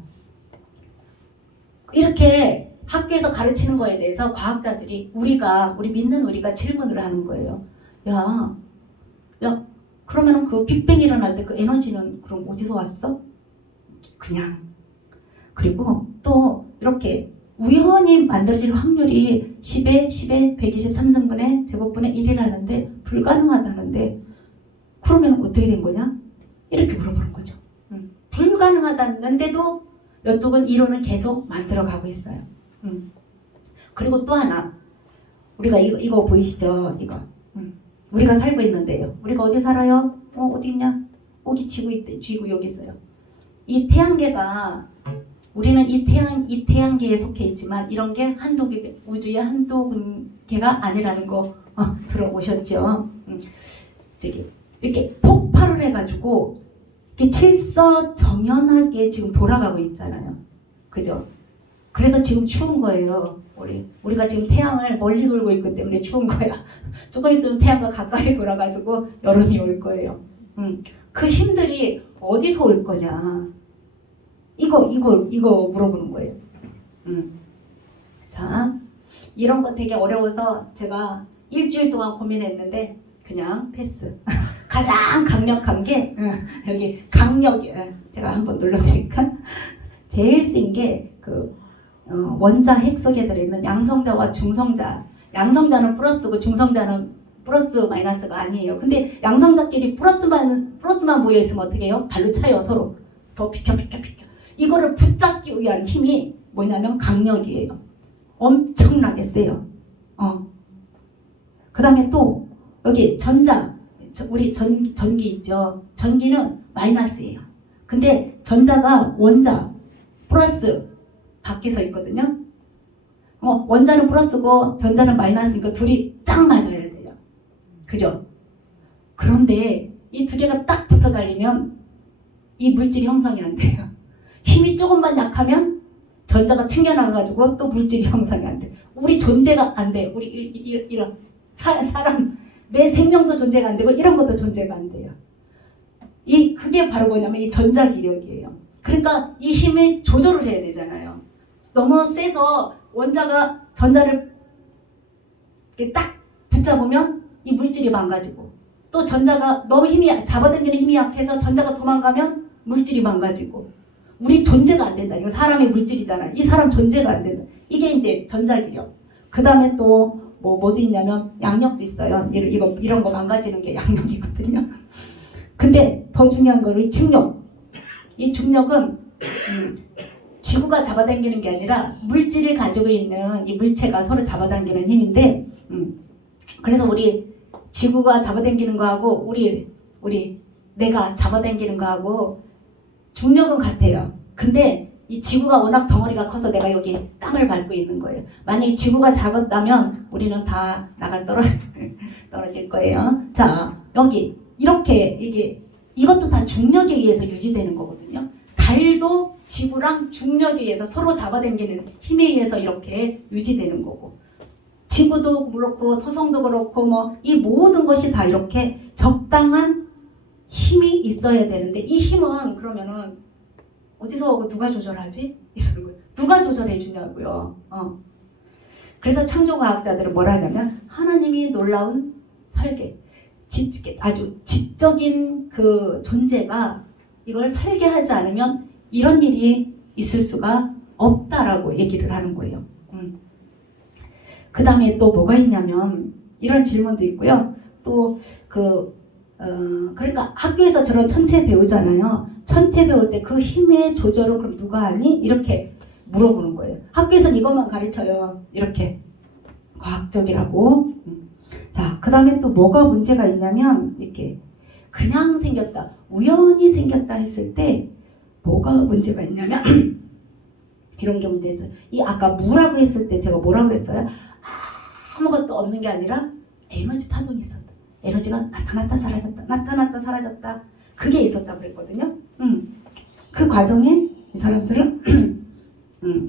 이렇게 학교에서 가르치는 거에 대해서 과학자들이 우리 믿는 우리가 질문을 하는 거예요. 야, 그러면은 그 빅뱅이 일어날 때 그 에너지는 그럼 어디서 왔어? 그냥. 그리고 또 이렇게 우연히 만들어질 확률이 10의 123승분의 제곱분의 1이라는데 불가능하다는데 그러면 어떻게 된 거냐? 이렇게 물어보는 거죠. 불가능하다는데도 이쪽은 이론은 계속 만들어가고 있어요. 그리고 또 하나 우리가 이거 보이시죠? 이거. 우리가 살고 있는데요. 우리가 어디 살아요? 어디 있냐? 여기 지구 있대. 지구 여기 있어요. 이 태양계가 우리는 이 태양계에 속해 있지만 이런 게 한두 개, 우주의 한두 개가 아니라는 거 들어보셨죠? 저기 이렇게 폭발을 해가지고 이렇게 칠서정연하게 지금 돌아가고 있잖아요. 그죠? 그래서 지금 추운 거예요. 우리가 지금 태양을 멀리 돌고 있기 때문에 추운 거야. 조금 있으면 태양과 가까이 돌아가지고 여름이 올 거예요. 그 힘들이 어디서 올 거냐? 이거 물어보는 거예요. 자, 이런 거 되게 어려워서 제가 일주일 동안 고민했는데 그냥 패스. 가장 강력한 게 여기 강력이 제가 한번 눌러드릴까? 제일 센 게 그 원자 핵 속에 들어있는 양성자와 중성자. 양성자는 플러스고 중성자는 플러스 마이너스가 아니에요. 근데 양성자끼리 플러스만 모여 있으면 어떻게 해요? 발로 차요 서로. 더 비켜. 이거를 붙잡기 위한 힘이 뭐냐면 강력이에요. 엄청나게 세요. 그 다음에 또 여기 전자, 우리 전기 있죠. 전기는 마이너스예요. 근데 전자가 원자 플러스 밖에 서 있거든요. 원자는 플러스고 전자는 마이너스니까 둘이 딱 맞아야 돼요. 그죠? 그런데 이 두 개가 딱 붙어 달리면 이 물질이 형성이 안 돼요. 힘이 조금만 약하면 전자가 튕겨나가가지고 또 물질이 형성이 안 돼. 우리 존재가 안 돼. 우리 이런 사람 내 생명도 존재가 안 되고 이런 것도 존재가 안 돼요. 그게 바로 뭐냐면 이 전자기력이에요. 그러니까 이 힘을 조절을 해야 되잖아요. 너무 세서 원자가 전자를 이렇게 딱 붙잡으면 이 물질이 망가지고 또 전자가 너무 잡아당기는 힘이 약해서 전자가 도망가면 물질이 망가지고 우리 존재가 안 된다. 이거 사람의 물질이잖아. 이 사람 존재가 안 된다. 이게 이제 전자기력. 그 다음에 또 뭐도 있냐면 양력도 있어요. 이런 거 망가지는 게 양력이거든요. 근데 더 중요한 거는 이 중력. 이 중력은 지구가 잡아당기는 게 아니라 물질을 가지고 있는 이 물체가 서로 잡아당기는 힘인데 그래서 우리 지구가 잡아당기는 거하고 우리 내가 잡아당기는 거하고 중력은 같아요. 근데 이 지구가 워낙 덩어리가 커서 내가 여기 땅을 밟고 있는 거예요. 만약에 지구가 작았다면 우리는 다 나가 떨어질 거예요. 자, 여기 이렇게 이것도 다 중력에 의해서 유지되는 거거든요. 달도 지구랑 중력에 의해서 서로 잡아당기는 힘에 의해서 이렇게 유지되는 거고 지구도 그렇고 토성도 그렇고 이 모든 것이 다 이렇게 적당한 힘이 있어야 되는데 이 힘은 그러면은 어디서 오고 누가 조절하지? 이러는 거예요. 누가 조절해 주냐고요. 그래서 창조과학자들은 뭐라 하냐면 하나님이 놀라운 설계, 아주 지적인 그 존재가 이걸 설계하지 않으면 이런 일이 있을 수가 없다라고 얘기를 하는 거예요. 그 다음에 또 뭐가 있냐면 이런 질문도 있고요. 또 그러니까 학교에서 저런 천체 배우잖아요. 천체 배울 때 그 힘의 조절은 그럼 누가 하니? 이렇게 물어보는 거예요. 학교에서는 이것만 가르쳐요. 이렇게 과학적이라고. 자, 그 다음에 또 뭐가 문제가 있냐면 이렇게 그냥 생겼다, 우연히 생겼다 했을 때 뭐가 문제가 있냐면 이런 게 문제 있어요. 이 아까 무라고 했을 때 제가 뭐라고 그랬어요? 아무것도 없는 게 아니라 에너지 파동이 있었다. 에너지가 나타났다 사라졌다, 나타났다 사라졌다. 그게 있었다고 그랬거든요. 그 과정에 이 사람들은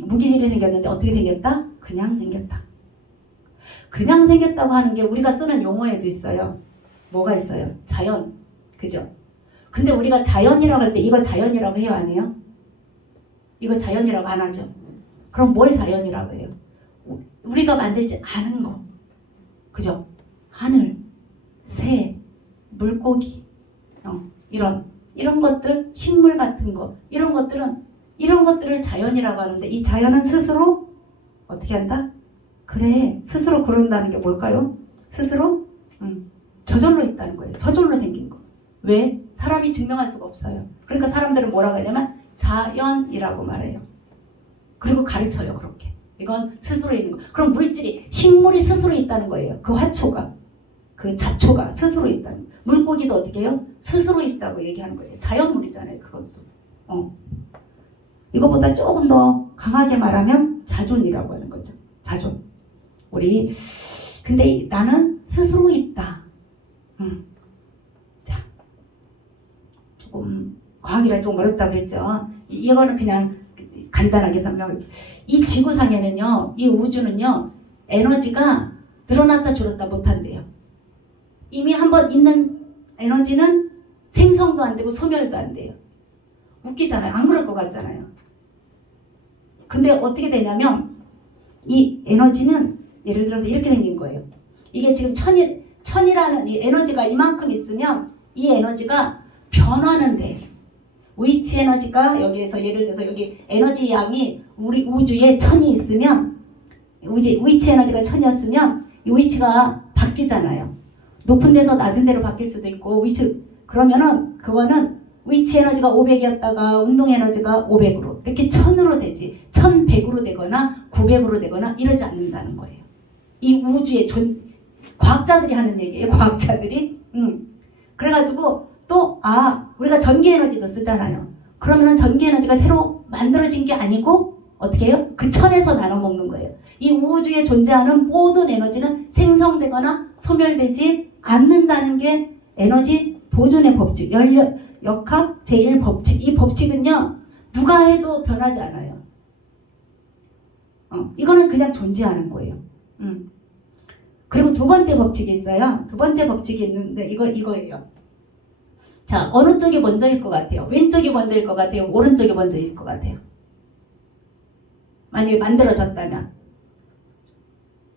무기질이 생겼는데 어떻게 생겼다? 그냥 생겼다. 그냥 생겼다고 하는 게 우리가 쓰는 용어에도 있어요. 뭐가 있어요? 자연. 그죠? 근데 우리가 자연이라고 할 때 이거 자연이라고 해요? 안 해요? 이거 자연이라고 안 하죠? 그럼 뭘 자연이라고 해요? 우리가 만들지 않은 거. 그죠? 하늘, 새, 물고기, 이런 것들, 식물 같은 거, 이런 것들을 자연이라고 하는데 이 자연은 스스로 어떻게 한다? 그래, 스스로 그런다는 게 뭘까요? 스스로 저절로 있다는 거예요. 저절로 생긴 거. 왜? 사람이 증명할 수가 없어요. 그러니까 사람들은 뭐라고 하냐면 자연이라고 말해요. 그리고 가르쳐요. 그렇게. 이건 스스로 있는 거. 그럼 물질이, 식물이 스스로 있다는 거예요. 그 화초가, 그 잡초가 스스로 있다는 거예요. 물고기도 어떻게 해요? 스스로 있다고 얘기하는 거예요. 자연물이잖아요. 그것도. 이거보다 조금 더 강하게 말하면 자존이라고 하는 거죠. 자존. 근데 나는 스스로 있다. 자, 조금 과학이라 좀 어렵다고 그랬죠. 이거는 그냥 간단하게 설명을. 이 지구상에는요, 이 우주는요, 에너지가 늘어났다 줄었다 못한대요. 이미 한번 있는 에너지는 생성도 안 되고 소멸도 안 돼요. 웃기잖아요. 안 그럴 것 같잖아요. 근데 어떻게 되냐면 이 에너지는 예를 들어서 이렇게 생긴 거예요. 이게 지금 천이라는 이 에너지가 이만큼 있으면 이 에너지가 변하는데 위치 에너지가 여기에서 예를 들어서 여기 에너지 양이 우리 우주에 천이 있으면 위치 에너지가 천이었으면 이 위치가 바뀌잖아요. 높은 데서 낮은 데로 바뀔 수도 있고 그러면은 그거는 위치 에너지가 500이었다가 운동 에너지가 500으로 이렇게 1000으로 되지 1100으로 되거나 900으로 되거나 이러지 않는다는 거예요. 이 우주의 과학자들이 하는 얘기예요. 과학자들이. 그래가지고 또 우리가 전기 에너지도 쓰잖아요. 그러면은 전기 에너지가 새로 만들어진 게 아니고 어떻게 해요? 그 천에서 나눠 먹는 거예요. 이 우주에 존재하는 모든 에너지는 생성되거나 소멸되지 않는다는 게 에너지 보존의 법칙, 역학 제1법칙. 이 법칙은요, 누가 해도 변하지 않아요. 이거는 그냥 존재하는 거예요. 그리고 두 번째 법칙이 있어요. 두 번째 법칙이 있는데 이거예요. 자, 어느 쪽이 먼저일 것 같아요? 왼쪽이 먼저일 것 같아요? 오른쪽이 먼저일 것 같아요? 만약에 만들어졌다면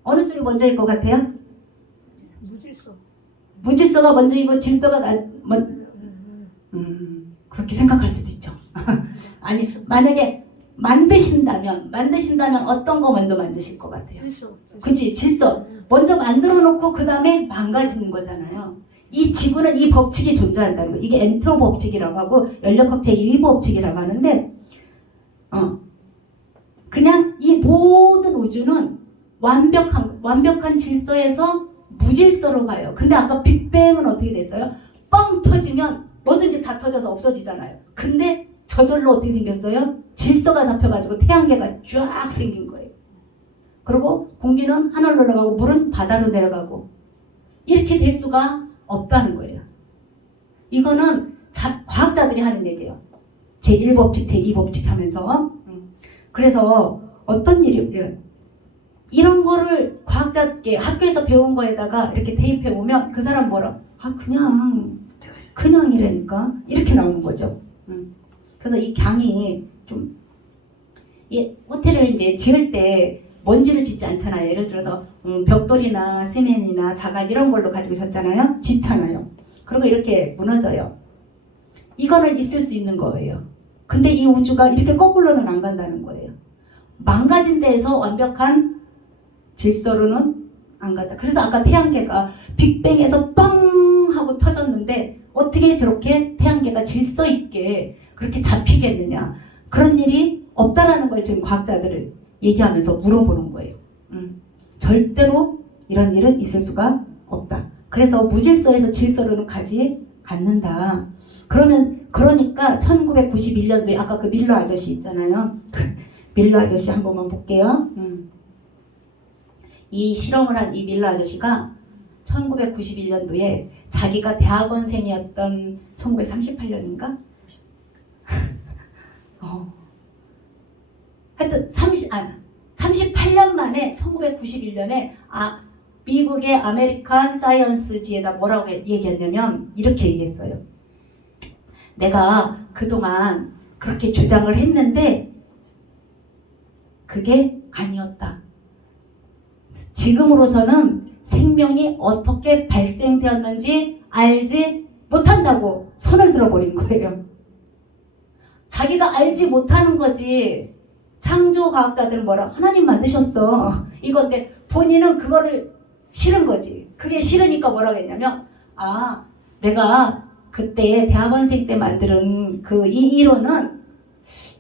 어느 쪽이 먼저일 것 같아요? 무질서가 먼저이고 질서가 그렇게 생각할 수도 있죠. 아니, 만약에 만드신다면 어떤 거 먼저 만드실 것 같아요? 그치, 질서. 먼저 만들어 놓고 그 다음에 망가지는 거잖아요. 이 지구는 이 법칙이 존재한다는 거예요. 이게 엔트로 법칙이라고 하고 연력학 제2 법칙이라고 하는데 그냥 이 모든 우주는 완벽한 질서에서 무질서로 가요. 근데 아까 빅뱅은 어떻게 됐어요? 뻥 터지면 뭐든지 다 터져서 없어지잖아요. 근데 저절로 어떻게 생겼어요? 질서가 잡혀가지고 태양계가 쫙 생긴 거예요. 그리고 공기는 하늘로 내려가고 물은 바다로 내려가고 이렇게 될 수가 없다는 거예요. 이거는 과학자들이 하는 얘기예요. 제1법칙, 제2법칙 하면서. 그래서 어떤 일이 이런 거를 과학자께 학교에서 배운 거에다가 이렇게 대입해 오면 그 사람 뭐라? 그냥이라니까 이렇게 나오는 거죠. 그래서 이 강이 좀 이 호텔을 이제 지을 때 먼지로 짓지 않잖아요. 예를 들어서 벽돌이나 시멘이나 자갈 이런 걸로 가지고 졌잖아요. 짓잖아요. 그리고 이렇게 무너져요. 이거는 있을 수 있는 거예요. 근데 이 우주가 이렇게 거꾸로는 안 간다는 거예요. 망가진 데에서 완벽한 질서로는 안 간다. 그래서 아까 태양계가 빅뱅에서 뻥 하고 터졌는데 어떻게 저렇게 태양계가 질서 있게 그렇게 잡히겠느냐. 그런 일이 없다라는 걸 지금 과학자들을 얘기하면서 물어보는 거예요. 절대로 이런 일은 있을 수가 없다. 그래서 무질서에서 질서로는 가지 않는다. 그러니까 1991년도에 아까 그 밀러 아저씨 있잖아요. 밀러 아저씨 한 번만 볼게요. 이 실험을 한 이 밀러 아저씨가 1991년도에 자기가 대학원생이었던 1938년인가? 하여튼 38년 만에 1991년에 미국의 아메리칸 사이언스지에다 뭐라고 얘기했냐면 이렇게 얘기했어요. 내가 그동안 그렇게 주장을 했는데 그게 아니었다. 지금으로서는 생명이 어떻게 발생되었는지 알지 못한다고 손을 들어버린 거예요. 자기가 알지 못하는 거지. 창조과학자들은 뭐라 하나님 만드셨어. 이건데 본인은 그거를 싫은 거지. 그게 싫으니까 뭐라고 했냐면 내가 그때 대학원생 때 만든 이 이론은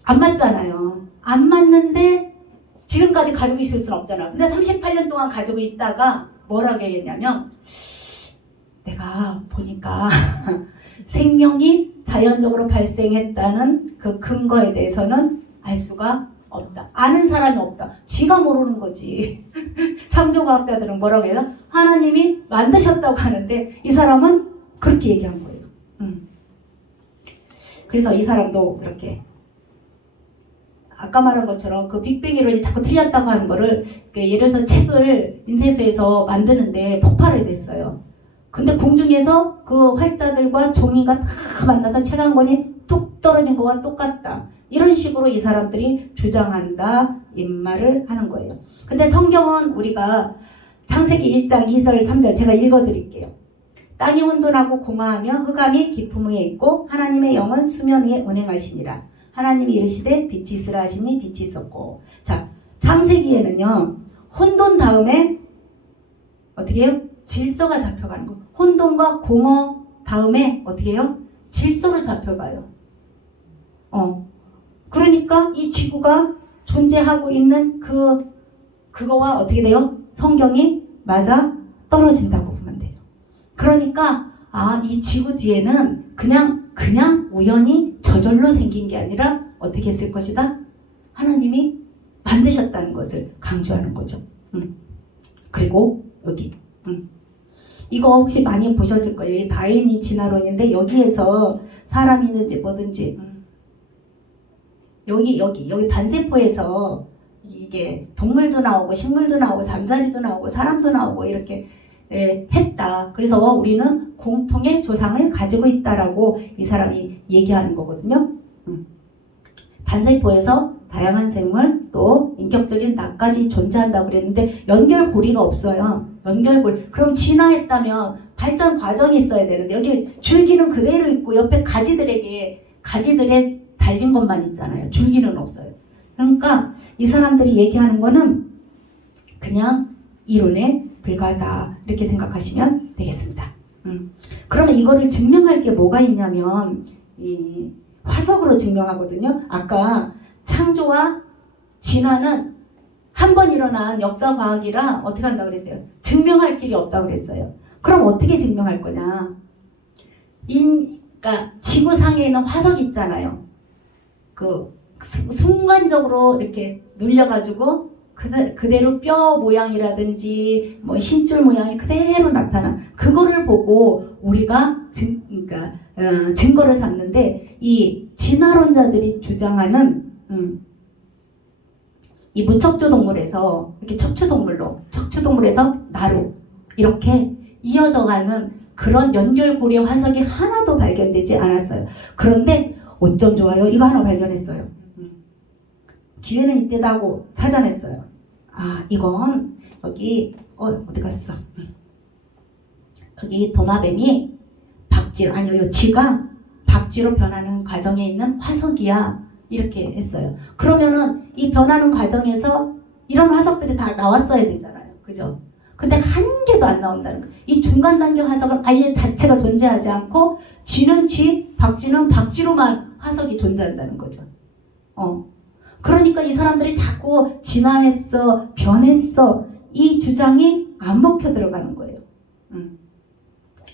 안 맞잖아요. 안 맞는데 지금까지 가지고 있을 수는 없잖아. 근데 38년 동안 가지고 있다가 뭐라고 얘기했냐면 내가 보니까 생명이 자연적으로 발생했다는 그 근거에 대해서는 알 수가 없다. 아는 사람이 없다. 지가 모르는 거지. 창조과학자들은 뭐라고 해요? 하나님이 만드셨다고 하는데 이 사람은 그렇게 얘기한 거예요. 그래서 이 사람도 이렇게 아까 말한 것처럼 그 빅뱅 이론이 자꾸 틀렸다고 하는 거를 예를 들어서 책을 인쇄소에서 만드는데 폭발을 냈어요. 근데 공중에서 그 활자들과 종이가 다 만나서 책 한 권이 뚝 떨어진 거와 똑같다. 이런 식으로 이 사람들이 주장한다. 이 말을 하는 거예요. 근데 성경은 우리가 창세기 1장 2절 3절 제가 읽어드릴게요. 땅이 혼돈하고 공허하며 흑암이 깊음 위에 있고 하나님의 영은 수면 위에 운행하시니라. 하나님이 이르시되 빛이 있으라 하시니 빛이 있었고. 자, 창세기에는요. 혼돈 다음에 어떻게 해요? 질서가 잡혀가는 거. 혼돈과 공허 다음에 어떻게 해요? 질서로 잡혀가요. 그러니까 이 지구가 존재하고 있는 그거와 어떻게 돼요? 성경이 맞아 떨어진다고 보면 돼요. 그러니까 이 지구 뒤에는 그냥 우연히 저절로 생긴 게 아니라 어떻게 했을 것이다? 하나님이 만드셨다는 것을 강조하는 거죠. 그리고 여기 이거 혹시 많이 보셨을 거예요. 이 다윈이 진화론인데 여기에서 사람이 있는지 뭐든지 여기 단세포에서 이게 동물도 나오고 식물도 나오고 잠자리도 나오고 사람도 나오고 이렇게 했다. 그래서 우리는 공통의 조상을 가지고 있다라고 이 사람이 얘기하는 거거든요. 단세포에서 다양한 생물 또 인격적인 나까지 존재한다고 그랬는데 연결고리가 없어요. 연결고리. 그럼 진화했다면 발전 과정이 있어야 되는데 여기 줄기는 그대로 있고 옆에 가지들에 달린 것만 있잖아요. 줄기는 없어요. 그러니까 이 사람들이 얘기하는 거는 그냥 이론에 불과하다 이렇게 생각하시면 되겠습니다. 그러면 이거를 증명할 게 뭐가 있냐면 이 화석으로 증명하거든요. 아까 창조와 진화는 한 번 일어난 역사 과학이라 어떻게 한다고 그랬어요? 증명할 길이 없다고 그랬어요. 그럼 어떻게 증명할 거냐? 그러니까 지구상에 있는 화석 있잖아요. 순간적으로 이렇게 눌려가지고 그대로 뼈 모양이라든지 뭐 심줄 모양이 그대로 나타나. 그거를 보고 우리가 증거를 삼는데 이 진화론자들이 주장하는 이 무척추 동물에서 이렇게 척추동물에서 나루 이렇게 이어져가는 그런 연결고리 화석이 하나도 발견되지 않았어요. 그런데 어쩜 좋아요? 이거 하나 발견했어요. 기회는 이때다 하고 찾아냈어요. 이건 여기 어디 갔어? 여기 도마뱀이 박쥐로 요 쥐가 박쥐로 변하는 과정에 있는 화석이야. 이렇게 했어요. 그러면은 이 변하는 과정에서 이런 화석들이 다 나왔어야 되잖아요. 그죠? 근데 한 개도 안 나온다는 거예요. 이 중간 단계 화석은 아예 자체가 존재하지 않고 쥐는 쥐, 박쥐는 박쥐로만 화석이 존재한다는 거죠. 그러니까 이 사람들이 자꾸 진화했어, 변했어 이 주장이 안 먹혀 들어가는 거예요.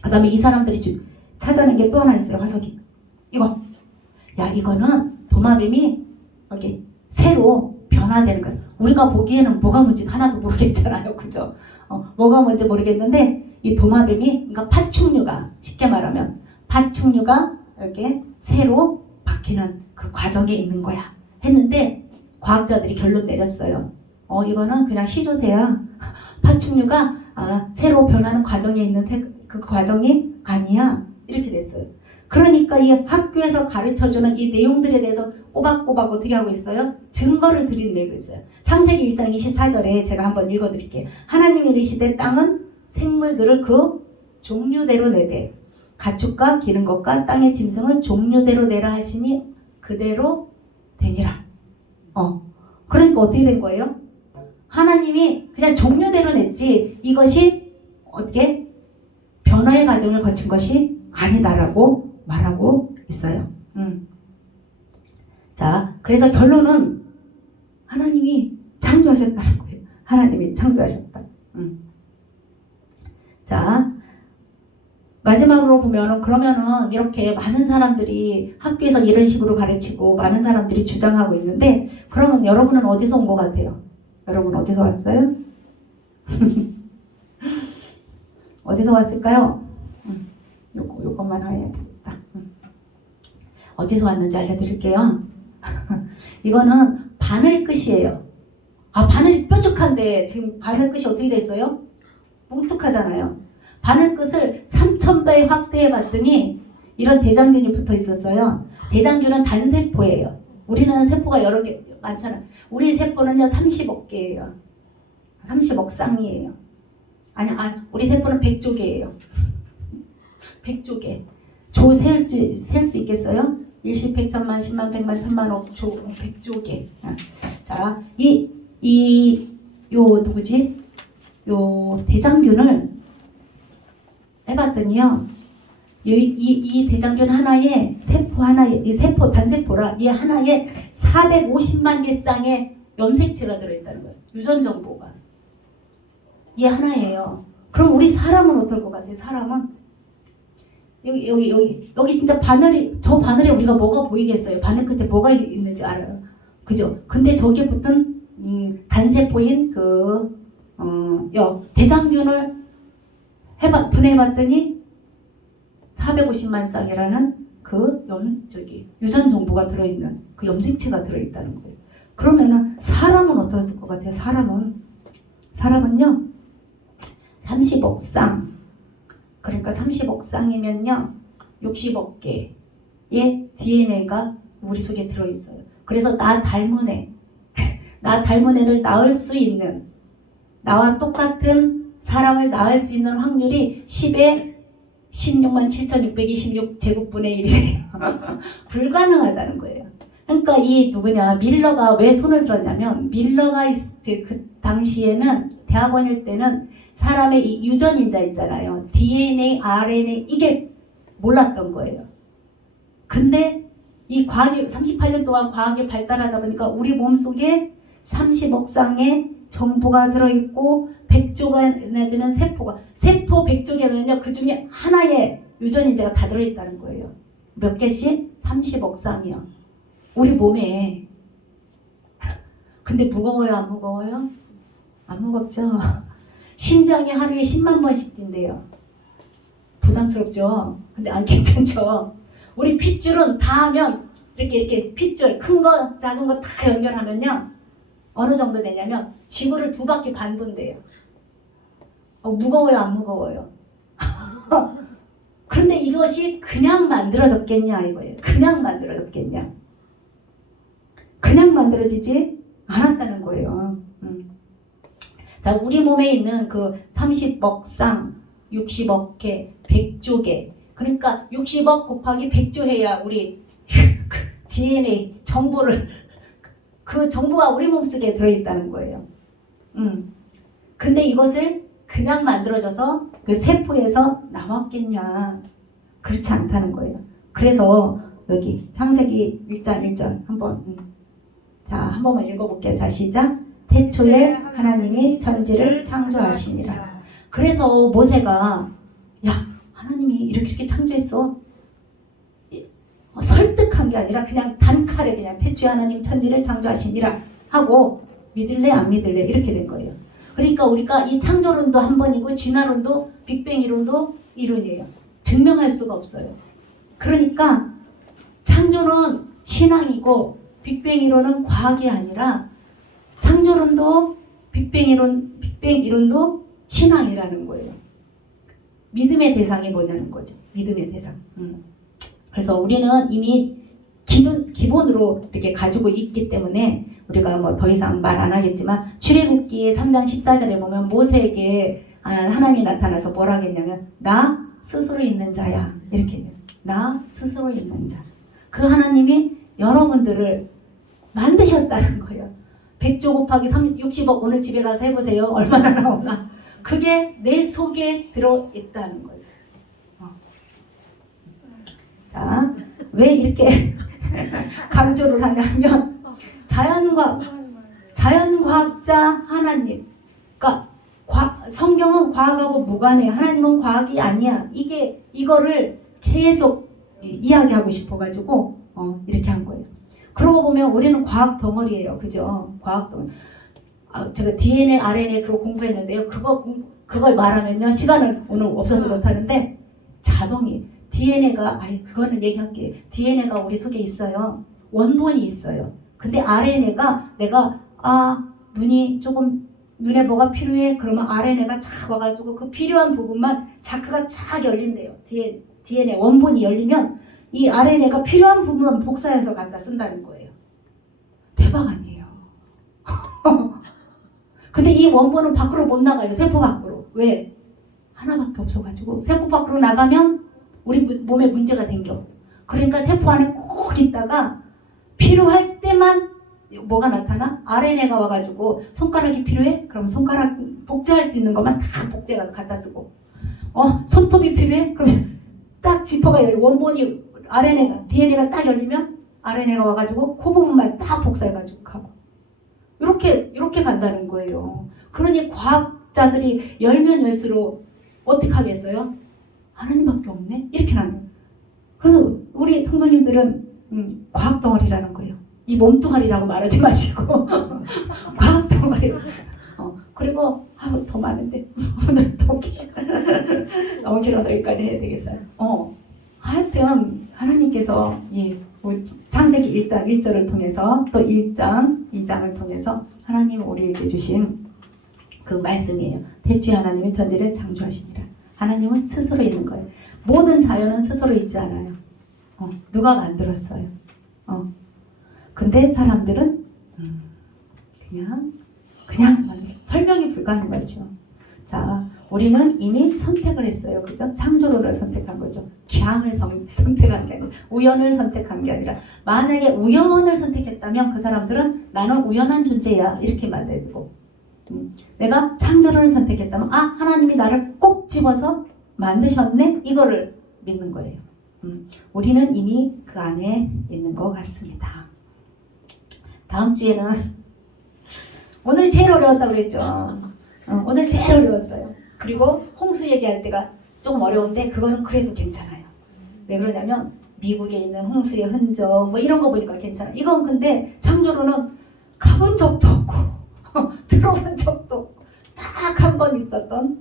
그 다음에 이 사람들이 찾아낸 게 또 하나 있어요. 화석이. 이거는 도마뱀이 여기 새로 변화되는 거예요. 우리가 보기에는 뭐가 뭔지 하나도 모르겠잖아요. 그죠? 뭐가 뭔지 모르겠는데 이 도마뱀이 그러니까 파충류가 쉽게 말하면 파충류가 이렇게 새로 바뀌는 그 과정에 있는 거야 했는데 과학자들이 결론 내렸어요. 이거는 그냥 시조새야. 파충류가 새로 변하는 과정에 있는 그 과정이 아니야. 이렇게 됐어요. 그러니까 이 학교에서 가르쳐주는 이 내용들에 대해서 꼬박꼬박 어떻게 하고 있어요? 증거를 들이내고 있어요. 창세기 1장 24절에 제가 한번 읽어드릴게요. 하나님이 이르시되 땅은 생물들을 그 종류대로 내되 가축과 기는 것과 땅의 짐승을 종류대로 내라 하시니 그대로 되니라. 그러니까 어떻게 된 거예요? 하나님이 그냥 종류대로 냈지 이것이 어떻게 변화의 과정을 거친 것이 아니다라고 말하고 있어요. 자, 그래서 결론은 하나님이 창조하셨다는 거예요. 하나님이 창조하셨다. 자, 마지막으로 보면은 그러면은 이렇게 많은 사람들이 학교에서 이런 식으로 가르치고 많은 사람들이 주장하고 있는데 그러면 여러분은 어디서 온 것 같아요? 여러분 어디서 왔어요? 어디서 왔을까요? 요것만 해야 되겠다. 어디서 왔는지 알려드릴게요. 이거는 바늘끝이에요. 바늘이 뾰족한데 지금 바늘끝이 어떻게 됐어요? 뭉툭하잖아요. 바늘끝을 3000배 확대해 봤더니 이런 대장균이 붙어 있었어요. 대장균은 단세포예요. 우리는 세포가 여러 개 많잖아요. 우리 세포는요 30억 개예요. 30억 쌍이에요. 우리 세포는 100조 개예요. 100조 개. 조 셀 수 있겠어요? 일십, 백천만, 십만, 백만, 천만, 억, 조, 100조 개. 자, 누구지? 요 대장균을 해봤더니요. 이 대장균 하나에 세포 하나에 이 세포 단세포라 이 하나에 450만 개 쌍의 염색체가 들어있다는 거예요. 유전 정보가 이 하나예요. 그럼 우리 사람은 어떨 것 같아요? 사람은 여기 진짜 저 바늘에 우리가 뭐가 보이겠어요? 바늘 끝에 뭐가 있는지 알아요. 그죠? 근데 저기에 붙은 단세포인 대장균을 분해해봤더니 450만 쌍이라는 유전 정보가 들어있는 그 염색체가 들어있다는 거예요. 그러면은 사람은 어떻을 것 같아요? 사람은요 30억 쌍. 그러니까 30억 쌍이면요 60억 개의 DNA가 우리 속에 들어있어요. 그래서 나 닮은 애를 낳을 수 있는 나와 똑같은 사람을 낳을 수 있는 확률이 10에 16만 7,626 제곱분의 1이래요. 불가능하다는 거예요. 그러니까 이 밀러가 왜 손을 들었냐면 밀러가 이제 그 당시에는 대학원일 때는 사람의 이 유전인자 있잖아요. DNA, RNA 이게 몰랐던 거예요. 근데 이 과학이 38년 동안 과학이 발달하다 보니까 우리 몸속에 30억 쌍의 정보가 들어있고 100조가 되는 세포 100조개면요 그 중에 하나의 유전인자가 다 들어있다는 거예요. 몇 개씩? 30억 쌍이요. 우리 몸에. 근데 무거워요? 안 무거워요? 안 무겁죠? 심장이 하루에 10만 번씩 뛴대요. 부담스럽죠? 근데 안 괜찮죠? 우리 핏줄은 다 하면 이렇게 핏줄 큰 거 작은 거 다 연결하면요 어느 정도 되냐면 지구를 2바퀴 반 돈대요. 무거워요? 안 무거워요? 그런데 이것이 그냥 만들어졌겠냐 이거예요. 그냥 만들어졌겠냐? 그냥 만들어지지 않았다는 거예요. 자, 우리 몸에 있는 그 30억 쌍, 60억 개, 100조 개. 그러니까 60억 곱하기 100조 해야 우리 DNA 정보를 그 정보가 우리 몸속에 들어있다는 거예요. 근데 이것을 그냥 만들어져서 그 세포에서 나왔겠냐? 그렇지 않다는 거예요. 그래서 여기 창세기 1장 1절 한번 자, 한 번만 읽어볼게요. 자, 시작. 태초에 하나님이 천지를 창조하시니라. 그래서 모세가 야, 하나님이 이렇게 창조했어. 설득한 게 아니라 그냥 단칼에 그냥 태초에 하나님 천지를 창조하시니라 하고 믿을래 안 믿을래 이렇게 된 거예요. 그러니까 우리가 이 창조론도 한 번이고 진화론도 빅뱅 이론도 이론이에요. 증명할 수가 없어요. 그러니까 창조는 신앙이고 빅뱅 이론은 과학이 아니라 창조론도 빅뱅 이론도 신앙이라는 거예요. 믿음의 대상이 뭐냐는 거죠. 믿음의 대상. 그래서 우리는 이미 기본으로 이렇게 가지고 있기 때문에 우리가 뭐 더 이상 말 안 하겠지만 출애굽기 3장 14절에 보면 모세에게 하나님이 나타나서 뭐라 하겠냐면 나 스스로 있는 자야 이렇게 해요. 나 스스로 있는 자. 그 하나님이 여러분들을 만드셨다는 거예요. 100조 곱하기 60억 오늘 집에 가서 해보세요. 얼마나 나오나. 그게 내 속에 들어있다는 거죠. 자, 왜 이렇게 강조를 하냐면 자연과학자 하나님. 그러니까 성경은 과학하고 무관해. 하나님은 과학이 아니야. 이거를 계속 이야기하고 싶어가지고 이렇게 한 거예요. 그러고 보면 우리는 과학 덩어리예요. 그죠? 과학 덩어리. 제가 DNA, RNA 그거 공부했는데요. 그걸 말하면요. 시간은 오늘 없어서 못하는데 자동이 DNA가 그거는 얘기할게. DNA가 우리 속에 있어요. 원본이 있어요. 근데 RNA가 내가 눈에 뭐가 필요해? 그러면 RNA가 착 와가지고 그 필요한 부분만 자크가 쫙 열린대요. DNA 원본이 열리면 이 RNA가 필요한 부분만 복사해서 갖다 쓴다는 거예요. 대박 아니에요. 근데 이 원본은 밖으로 못 나가요. 세포 밖으로. 왜? 하나밖에 없어가지고 세포 밖으로 나가면 우리 몸에 문제가 생겨. 그러니까 세포 안에 꼭 있다가 필요할 때만 뭐가 나타나? RNA가 와가지고 손가락이 필요해? 그럼 손가락 복제할 수 있는 것만 다 복제해서 갖다 쓰고 손톱이 필요해? 그러면 딱 지퍼가 열리고 원본이 DNA가 딱 열리면 RNA가 와가지고 그 부분만 딱 복사해가지고 가고 이렇게 간다는 거예요. 그러니 과학자들이 열면 열수록 어떻게 하겠어요? 하나님밖에 없네? 이렇게 나는. 그래서 우리 성도님들은 과학 덩어리라는 거예요. 이 몸뚱아리라고 말하지 마시고 과학 덩어리. 그리고 더 많은데 오늘 너무 길어서 여기까지 해야 되겠어요. 하여튼 하나님께서 창세기 1장 1절을 통해서 또 1장 2장을 통해서 하나님 우리에게 주신 그 말씀이에요. 태초에 하나님이 천지를 창조하시니라. 하나님은 스스로 있는 거예요. 모든 자연은 스스로 있지 않아요. 누가 만들었어요. 근데 사람들은 그냥 만들어. 설명이 불가한 거죠. 자, 우리는 이미 선택을 했어요. 그죠? 창조론을 선택한 거죠. 기항을 선택한 게 아니라 우연을 선택한 게 아니라 만약에 우연을 선택했다면 그 사람들은 나는 우연한 존재야 이렇게 만들고 내가 창조론을 선택했다면 하나님이 나를 꼭 집어서 만드셨네? 이거를 믿는 거예요. 우리는 이미 그 안에 있는 것 같습니다. 다음 주에는 오늘 제일 어려웠다고 그랬죠. 오늘 제일 어려웠어요. 그리고 홍수 얘기할 때가 조금 어려운데 그거는 그래도 괜찮아요. 왜 그러냐면 미국에 있는 홍수의 흔적 뭐 이런 거 보니까 괜찮아요. 이건 근데 창조로는 가본 적도 없고 들어본 적도 없고 딱 한 번 있었던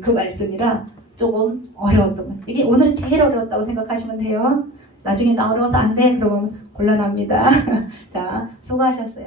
그 말씀이라 조금 어려웠던 말. 이게 오늘 제일 어려웠다고 생각하시면 돼요. 나중에 나 어려워서 안 돼 그러면 곤란합니다. 자, 수고하셨어요.